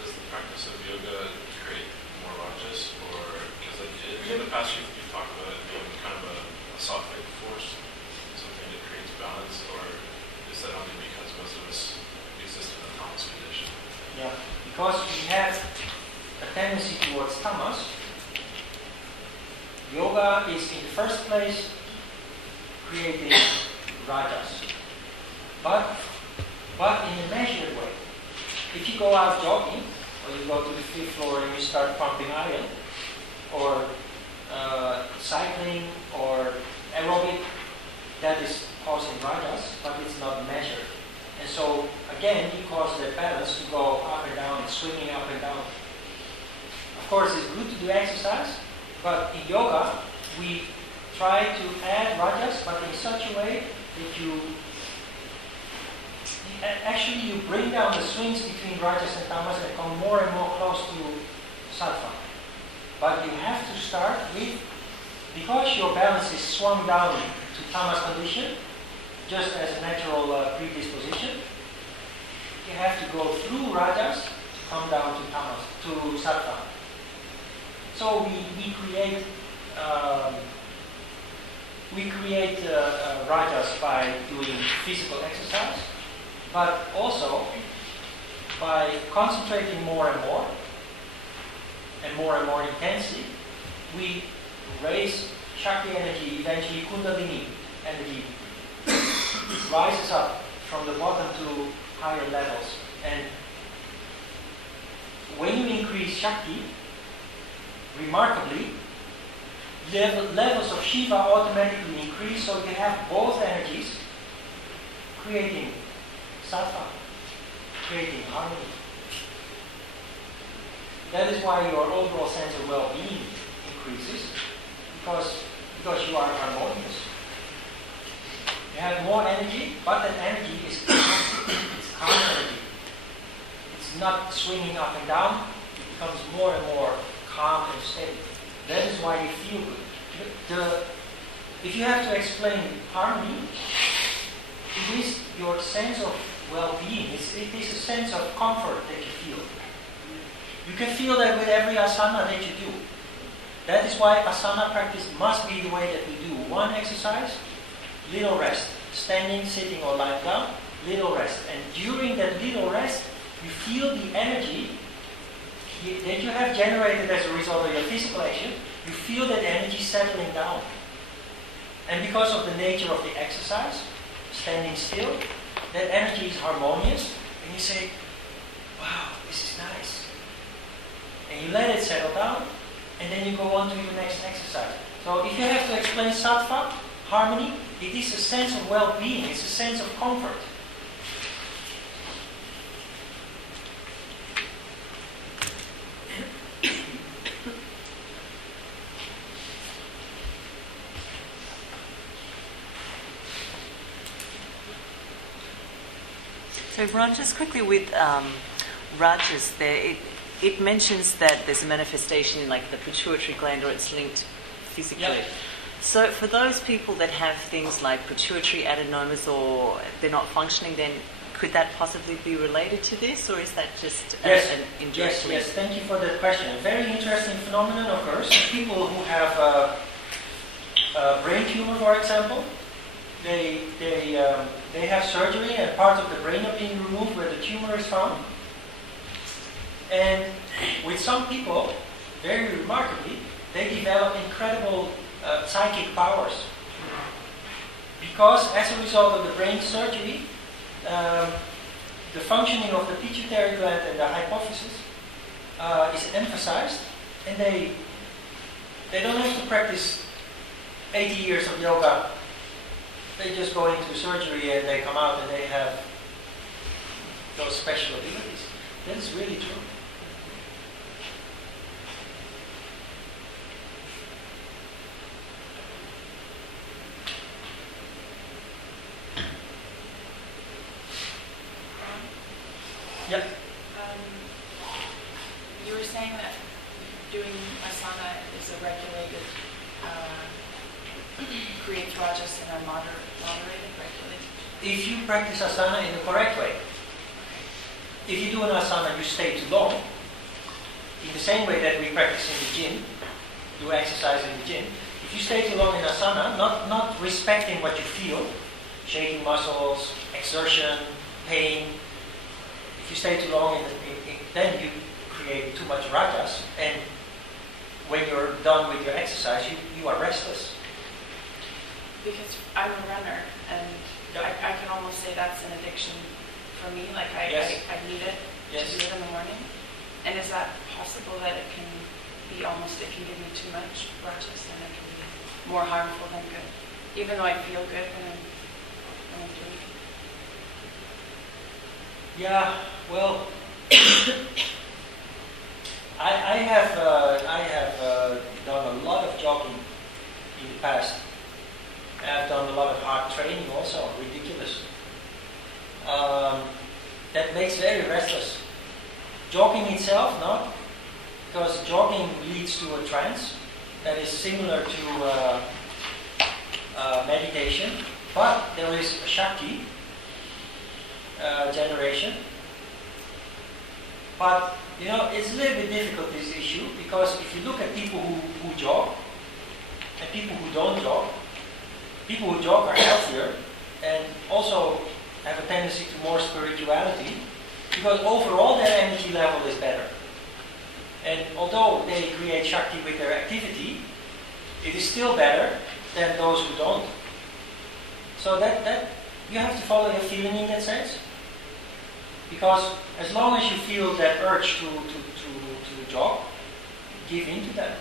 Does the practice of yoga create more rajas, or because in the past you've talked about it being kind of a sattvic force, something that creates balance, or is that only because most of us exist in a tamas condition? Yeah, because we have a tendency towards tamas. Yoga is in the first place creating rajas. But in a measured way. If you go out jogging, or you go to the fifth floor and you start pumping iron, or cycling, or aerobic, that is causing rajas, but it's not measured. And so, again, you cause the balance to go up and down, swinging up and down. Of course, it's good to do exercise, but in yoga, we try to add rajas, but in such a way that you bring down the swings between rajas and tamas and come more and more close to sattva. But you have to start with, because your balance is swung down to tamas condition, just as a natural predisposition, you have to go through rajas to come down to tamas, to sattva. So we create rajas by doing physical exercise, but also by concentrating more and more intensely, we raise Shakti energy, eventually Kundalini energy rises up from the bottom to higher levels. And when you increase Shakti, remarkably, levels of Shiva automatically increase, so you have both energies creating sattva, creating harmony. That is why your overall sense of well-being increases, because you are harmonious. You have more energy, but that energy is calm energy. It's not swinging up and down. It becomes more and more calm and steady. That is why you feel good. If you have to explain harmony, it is your sense of well-being. It is a sense of comfort that you feel. You can feel that with every asana that you do. That is why asana practice must be the way that we do. One exercise, little rest. Standing, sitting, or lying down, little rest. And during that little rest, you feel the energy that you have generated as a result of your physical action. You feel that energy settling down. And because of the nature of the exercise, standing still, that energy is harmonious. And you say, wow, this is nice. And you let it settle down. And then you go on to your next exercise. So if you have to explain sattva, harmony, it is a sense of well-being. It's a sense of comfort. So Ron, just quickly with rajas there, it mentions that there's a manifestation in like the pituitary gland, or it's linked physically. Yep. So for those people that have things like pituitary adenomas, or they're not functioning, then could that possibly be related to this, or is that just an indirect link? Yes, thank you for that question. A very interesting phenomenon occurs. People who have a brain tumor, for example, they have surgery and parts of the brain are being removed where the tumor is found. And with some people, very remarkably, they develop incredible psychic powers. Because as a result of the brain surgery, the functioning of the pituitary gland and the hypophysis is emphasized, and they don't have to practice 80 years of yoga. They just go into surgery and they come out and they have those special abilities. That is really true. Yep. You were saying that doing asana is a regulated, creates rajas in a moderated, regulated. If you practice asana in the correct way, if you do an asana, you stay too long. In the same way that we practice in the gym, do exercise in the gym. If you stay too long in asana, not respecting what you feel, shaking muscles, exertion, pain. If you stay too long, then you create too much rajas, and when you're done with your exercise, you are restless. Because I'm a runner, and Yeah. I can almost say that's an addiction for me. Like Yes. I need it Yes. to do it in the morning. And is that possible that it can be almost, it can give me too much rajas and it can be more harmful than good, even though I feel good when I'm doing it? Yeah, well, I have done a lot of jogging in the past. I've done a lot of hard training also, ridiculous. That makes very restless. Jogging itself, not, because jogging leads to a trance that is similar to meditation, but there is a Shakti generation. But you know, it's a little bit difficult, this issue, because if you look at people who jog and people who don't jog, people who jog are healthier and also have a tendency to more spirituality, because overall their energy level is better. And although they create Shakti with their activity, it is still better than those who don't. So that you have to follow your feeling in that sense. Because as long as you feel that urge to jog, give in to that.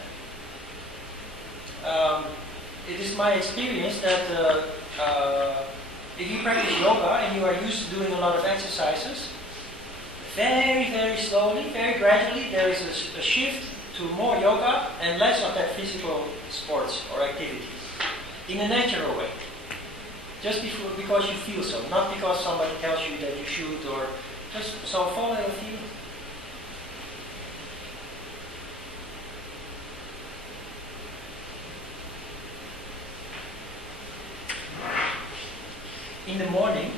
It is my experience that if you practice yoga and you are used to doing a lot of exercises, very, very slowly, very gradually, there is a shift to more yoga and less of that physical sports or activity. In a natural way. Just because you feel so, not because somebody tells you that you should, or just so follow your feeling. In the morning,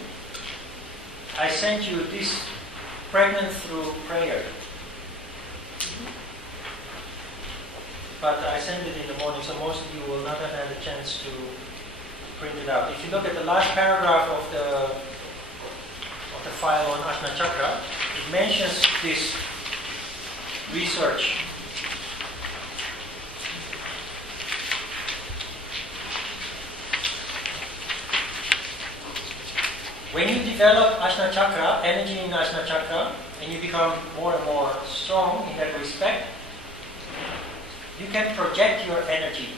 I sent you this pregnant through prayer. But I sent it in the morning, so most of you will not have had a chance to print it out. If you look at the last paragraph of the file on Ajna Chakra, it mentions this research. When you develop Ajna Chakra, energy in Ajna Chakra, and you become more and more strong in that respect, you can project your energy.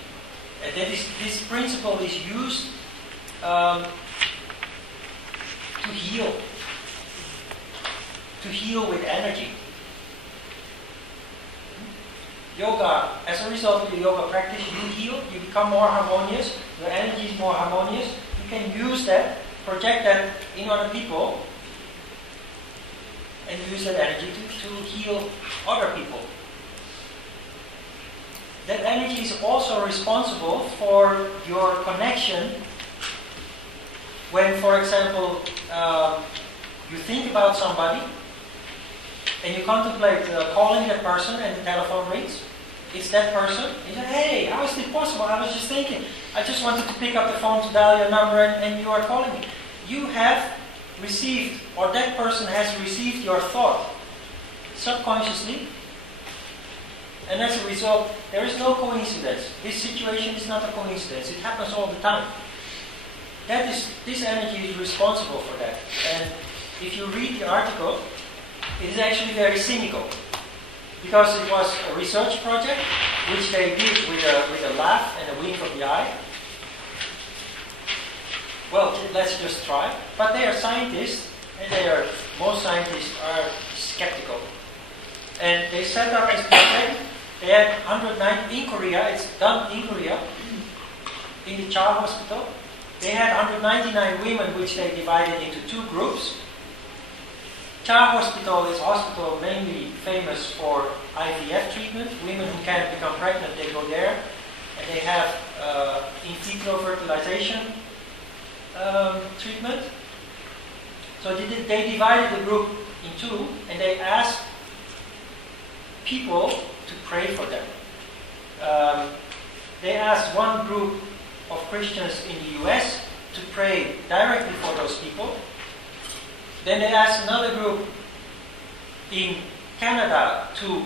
And this principle is used to heal. To heal with energy. Yoga, as a result of the yoga practice, you heal, you become more harmonious, your energy is more harmonious. You can use that, project that in other people, and use that energy to heal other people. That energy is also responsible for your connection when, for example, you think about somebody and you contemplate calling that person and the telephone rings. It's that person. You say, hey, how is it possible? I was just thinking. I just wanted to pick up the phone to dial your number and you are calling me. You have received, or that person has received your thought subconsciously. And as a result, there is no coincidence. This situation is not a coincidence. It happens all the time. This energy is responsible for that. And if you read the article, it is actually very cynical. Because it was a research project, which they did with a laugh and a wink of the eye. Well, let's just try. But they are scientists, and most scientists are skeptical. And they set up this project. They had 109 in Korea. It's done in Korea, in the child hospital. They had 199 women, which they divided into two groups. Child hospital is a hospital mainly famous for IVF treatment. Women who can't become pregnant, they go there, and they have in vitro fertilization treatment. So they divided the group in two, and they asked people to pray for them. They asked one group of Christians in the US to pray directly for those people. Then they asked another group in Canada to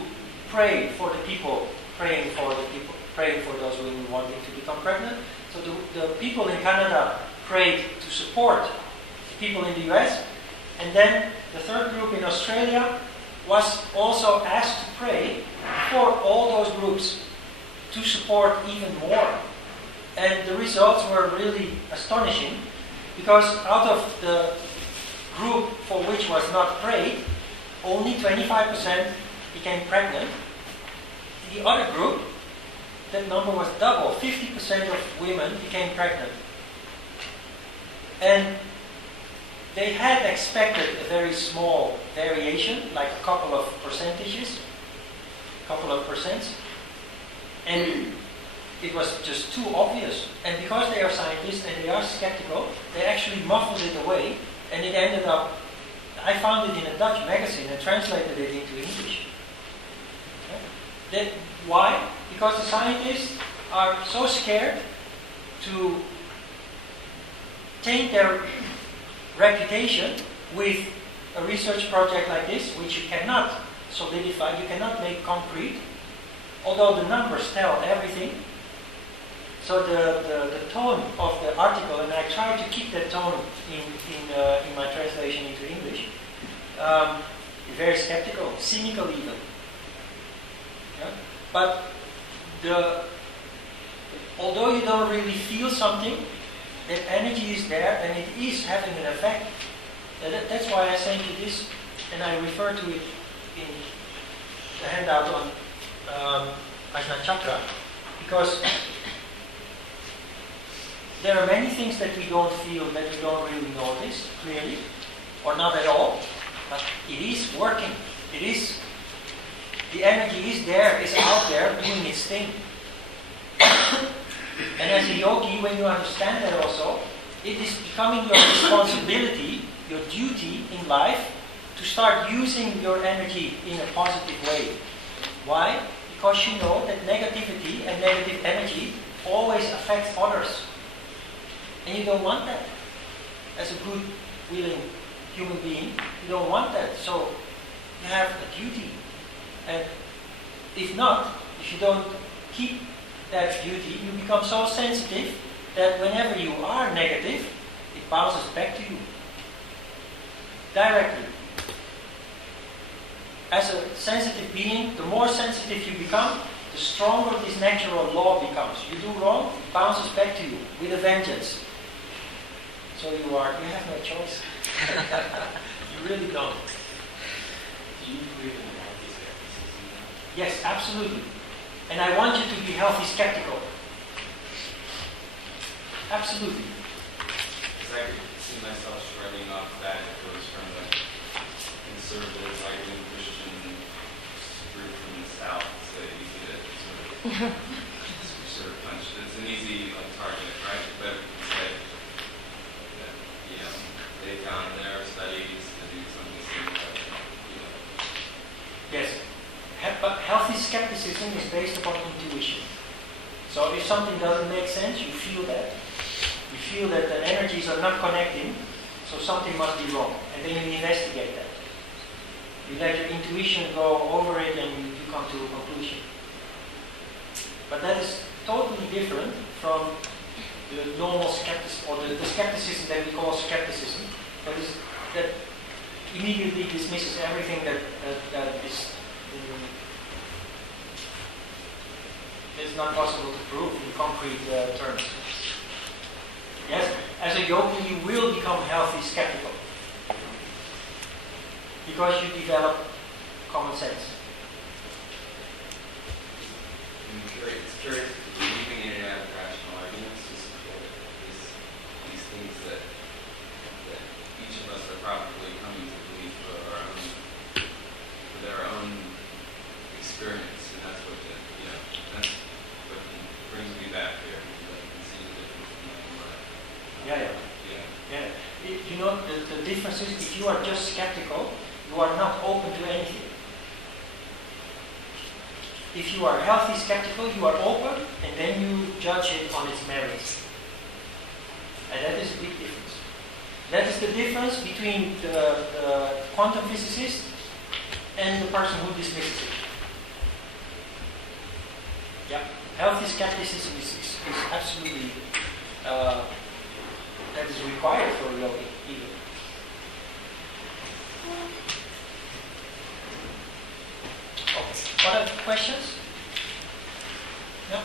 pray for the people, praying for those women wanting to become pregnant. So the people in Canada prayed to support people in the US. And then the third group in Australia was also asked to pray for all those groups to support even more. And the results were really astonishing, because out of the group for which was not prayed, only 25% became pregnant. The other group, that number was double. 50% of women became pregnant. And they had expected a very small variation, like a couple of percentages, couple of percents. And it was just too obvious. And because they are scientists and they are skeptical, they actually muffled it away, and it ended up, I found it in a Dutch magazine and translated it into English. Why? Because the scientists are so scared to taint their reputation with a research project like this, which you cannot solidify, you cannot make concrete, although the numbers tell everything. So the tone of the article, and I try to keep that tone in my translation into English, very skeptical, cynical even. Yeah? But although you don't really feel something, that energy is there and it is having an effect. That's why I sent you this, and I refer to it in the handout on Ajna Chakra, because there are many things that we don't feel, that we don't really notice clearly, or not at all, but it is working. It is, the energy is there, is out there doing its thing. And as a yogi, when you understand that also, it is becoming your responsibility, your duty in life, to start using your energy in a positive way. Why? Because you know that negativity and negative energy always affects others. And you don't want that. As a good, willing human being, you don't want that. So you have a duty. And if not, if you don't keep that duty, you become so sensitive that whenever you are negative, it bounces back to you. Directly. As a sensitive being, the more sensitive you become, the stronger this natural law becomes. You do wrong, it bounces back to you with a vengeance. So you have no choice. You really don't. Do you believe in healthy skepticism? Yes, absolutely. And I want you to be healthy skeptical. Absolutely. Because I could see myself shrugging off that if it was from the conservative, right-wing Christian group from the South. It's easy to sort of punch. It's an easy target, right? But it's like, they've done their studies to do something similar. Yes. But healthy skepticism is based upon intuition. So if something doesn't make sense, you feel that. You feel that the energies are not connecting, so something must be wrong. And then you investigate that. You let your intuition go over it and you come to a conclusion. But that is totally different from the normal skepticism, or the skepticism that we call skepticism. That immediately dismisses everything that is it's not possible to prove in concrete terms. Yes, as a yogi you will become healthy skeptical because you develop common sense. It's curious, believing in and out of rational arguments to support these things that each of us are probably coming to believe for their own experience, and that's what brings me back here. I can see the difference in my life. Yeah. You know, the difference is if you are just skeptical, you are not open to anything. If you are healthy skeptical, you are open, and then you judge it on its merits. And that is a big difference. That is the difference between the quantum physicist and the person who dismisses it. Yeah. Healthy skepticism is absolutely, that is required for a yogi either. Okay. Other questions? No?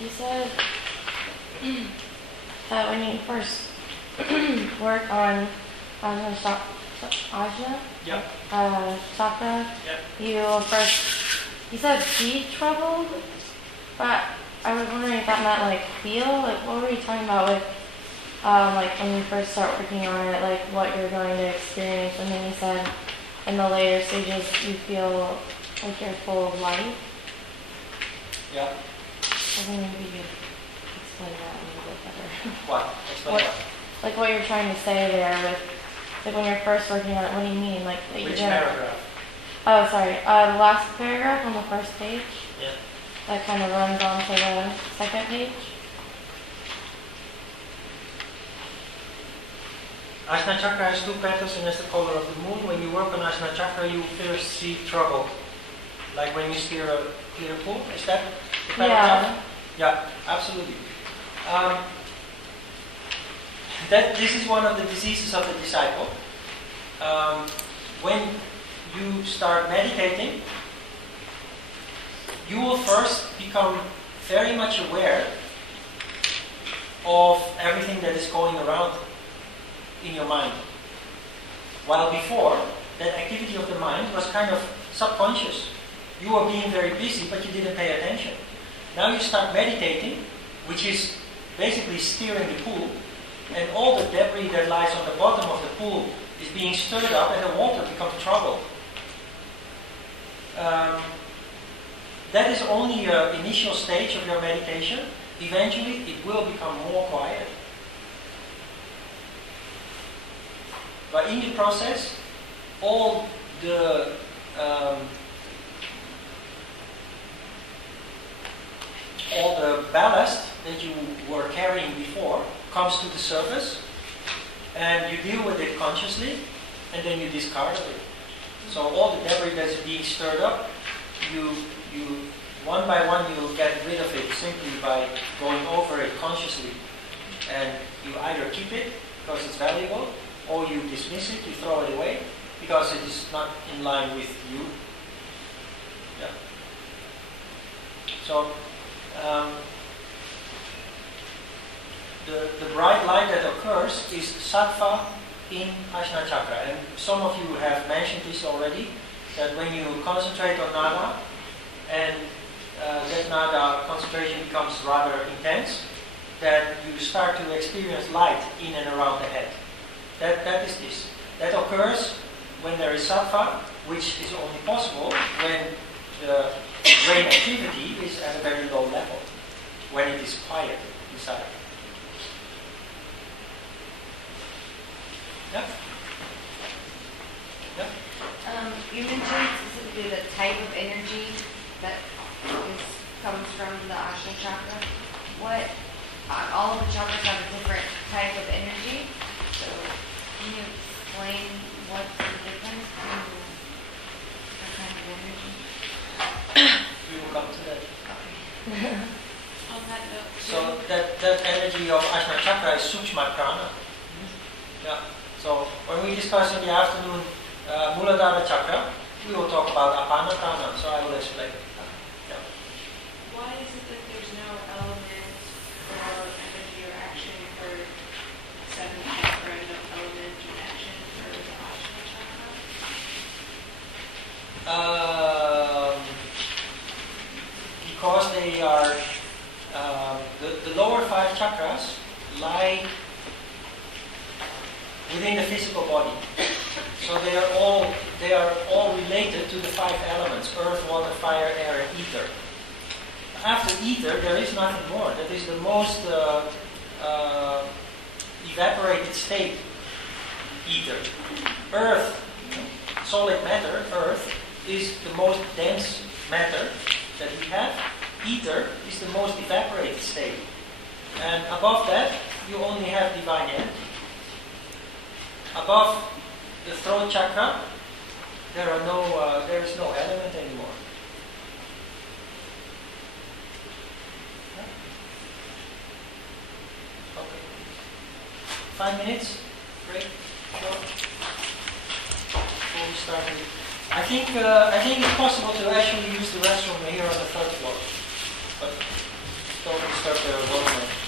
You said that when you first work on Ajna Yeah. Chakra, Yeah. you said see trouble, but I was wondering if that meant like feel, like what were you talking about with like when you first start working on it, like what you're going to experience, and then you said in the later stages you feel like you're full of light. Yeah. I was wondering if you could explain that a little bit better. What? Explain What? what? Like what you're trying to say there with, like when you're first working on it, what do you mean? Like that Which you're gonna, paragraph? oh, sorry, the last paragraph on the first page, Yeah. that kind of runs on to the second page. Ajna Chakra has two petals and has the color of the moon. When you work on Ajna Chakra, you first see trouble. Like when you steer a clear pool. Is that the paragraph? Yeah, absolutely. This is one of the diseases of the disciple. When you start meditating, you will first become very much aware of everything that is going around in your mind. While before, that activity of the mind was kind of subconscious. You were being very busy, but you didn't pay attention. Now you start meditating, which is basically steering the pool, and all the debris that lies on the bottom of the pool is being stirred up, and the water becomes troubled. That is only an initial stage of your meditation. Eventually, it will become more quiet. But in the process, all the ballast that you were carrying before comes to the surface, and you deal with it consciously, and then you discard it. So all the debris that is being stirred up, you one by one you'll get rid of it simply by going over it consciously, and you either keep it because it's valuable, or you dismiss it, you throw it away because it is not in line with you. Yeah. So the bright light that occurs is sattva in Ajna Chakra, and some of you have mentioned this already, that when you concentrate on nada, and that nada concentration becomes rather intense, that you start to experience light in and around the head. That is this. That occurs when there is sattva, which is only possible when the brain activity is at a very low level, when it is quiet inside. Yeah? Yeah? You mentioned specifically the type of energy that comes from the Ajna Chakra. All of the chakras have a different type of energy. So can you explain what's the difference between that kind of energy? We will come to that. Okay. On that note, So that energy of Ajna Chakra is Sukshma Prana. Yeah. So when we discuss in the afternoon Muladhara Chakra, we will talk about Apana Prana. So I will explain. Yeah. why is it that there's no element or energy or action for 7th chakra and no element or action for the Ajna Chakra? Because they are the lower 5 chakras lie within the physical body, so they are all related to the 5 elements: earth, water, fire, air, and ether. After ether, there is nothing more. That is the most evaporated state. Ether, earth, solid matter, earth is the most dense matter that we have. Ether is the most evaporated state, and above that you only have divine energy. Above the throat chakra, there is no element anymore. Okay. 5 minutes break. Short. Before we start. I think it's possible to actually use the restroom here on the third floor. But don't disturb the water.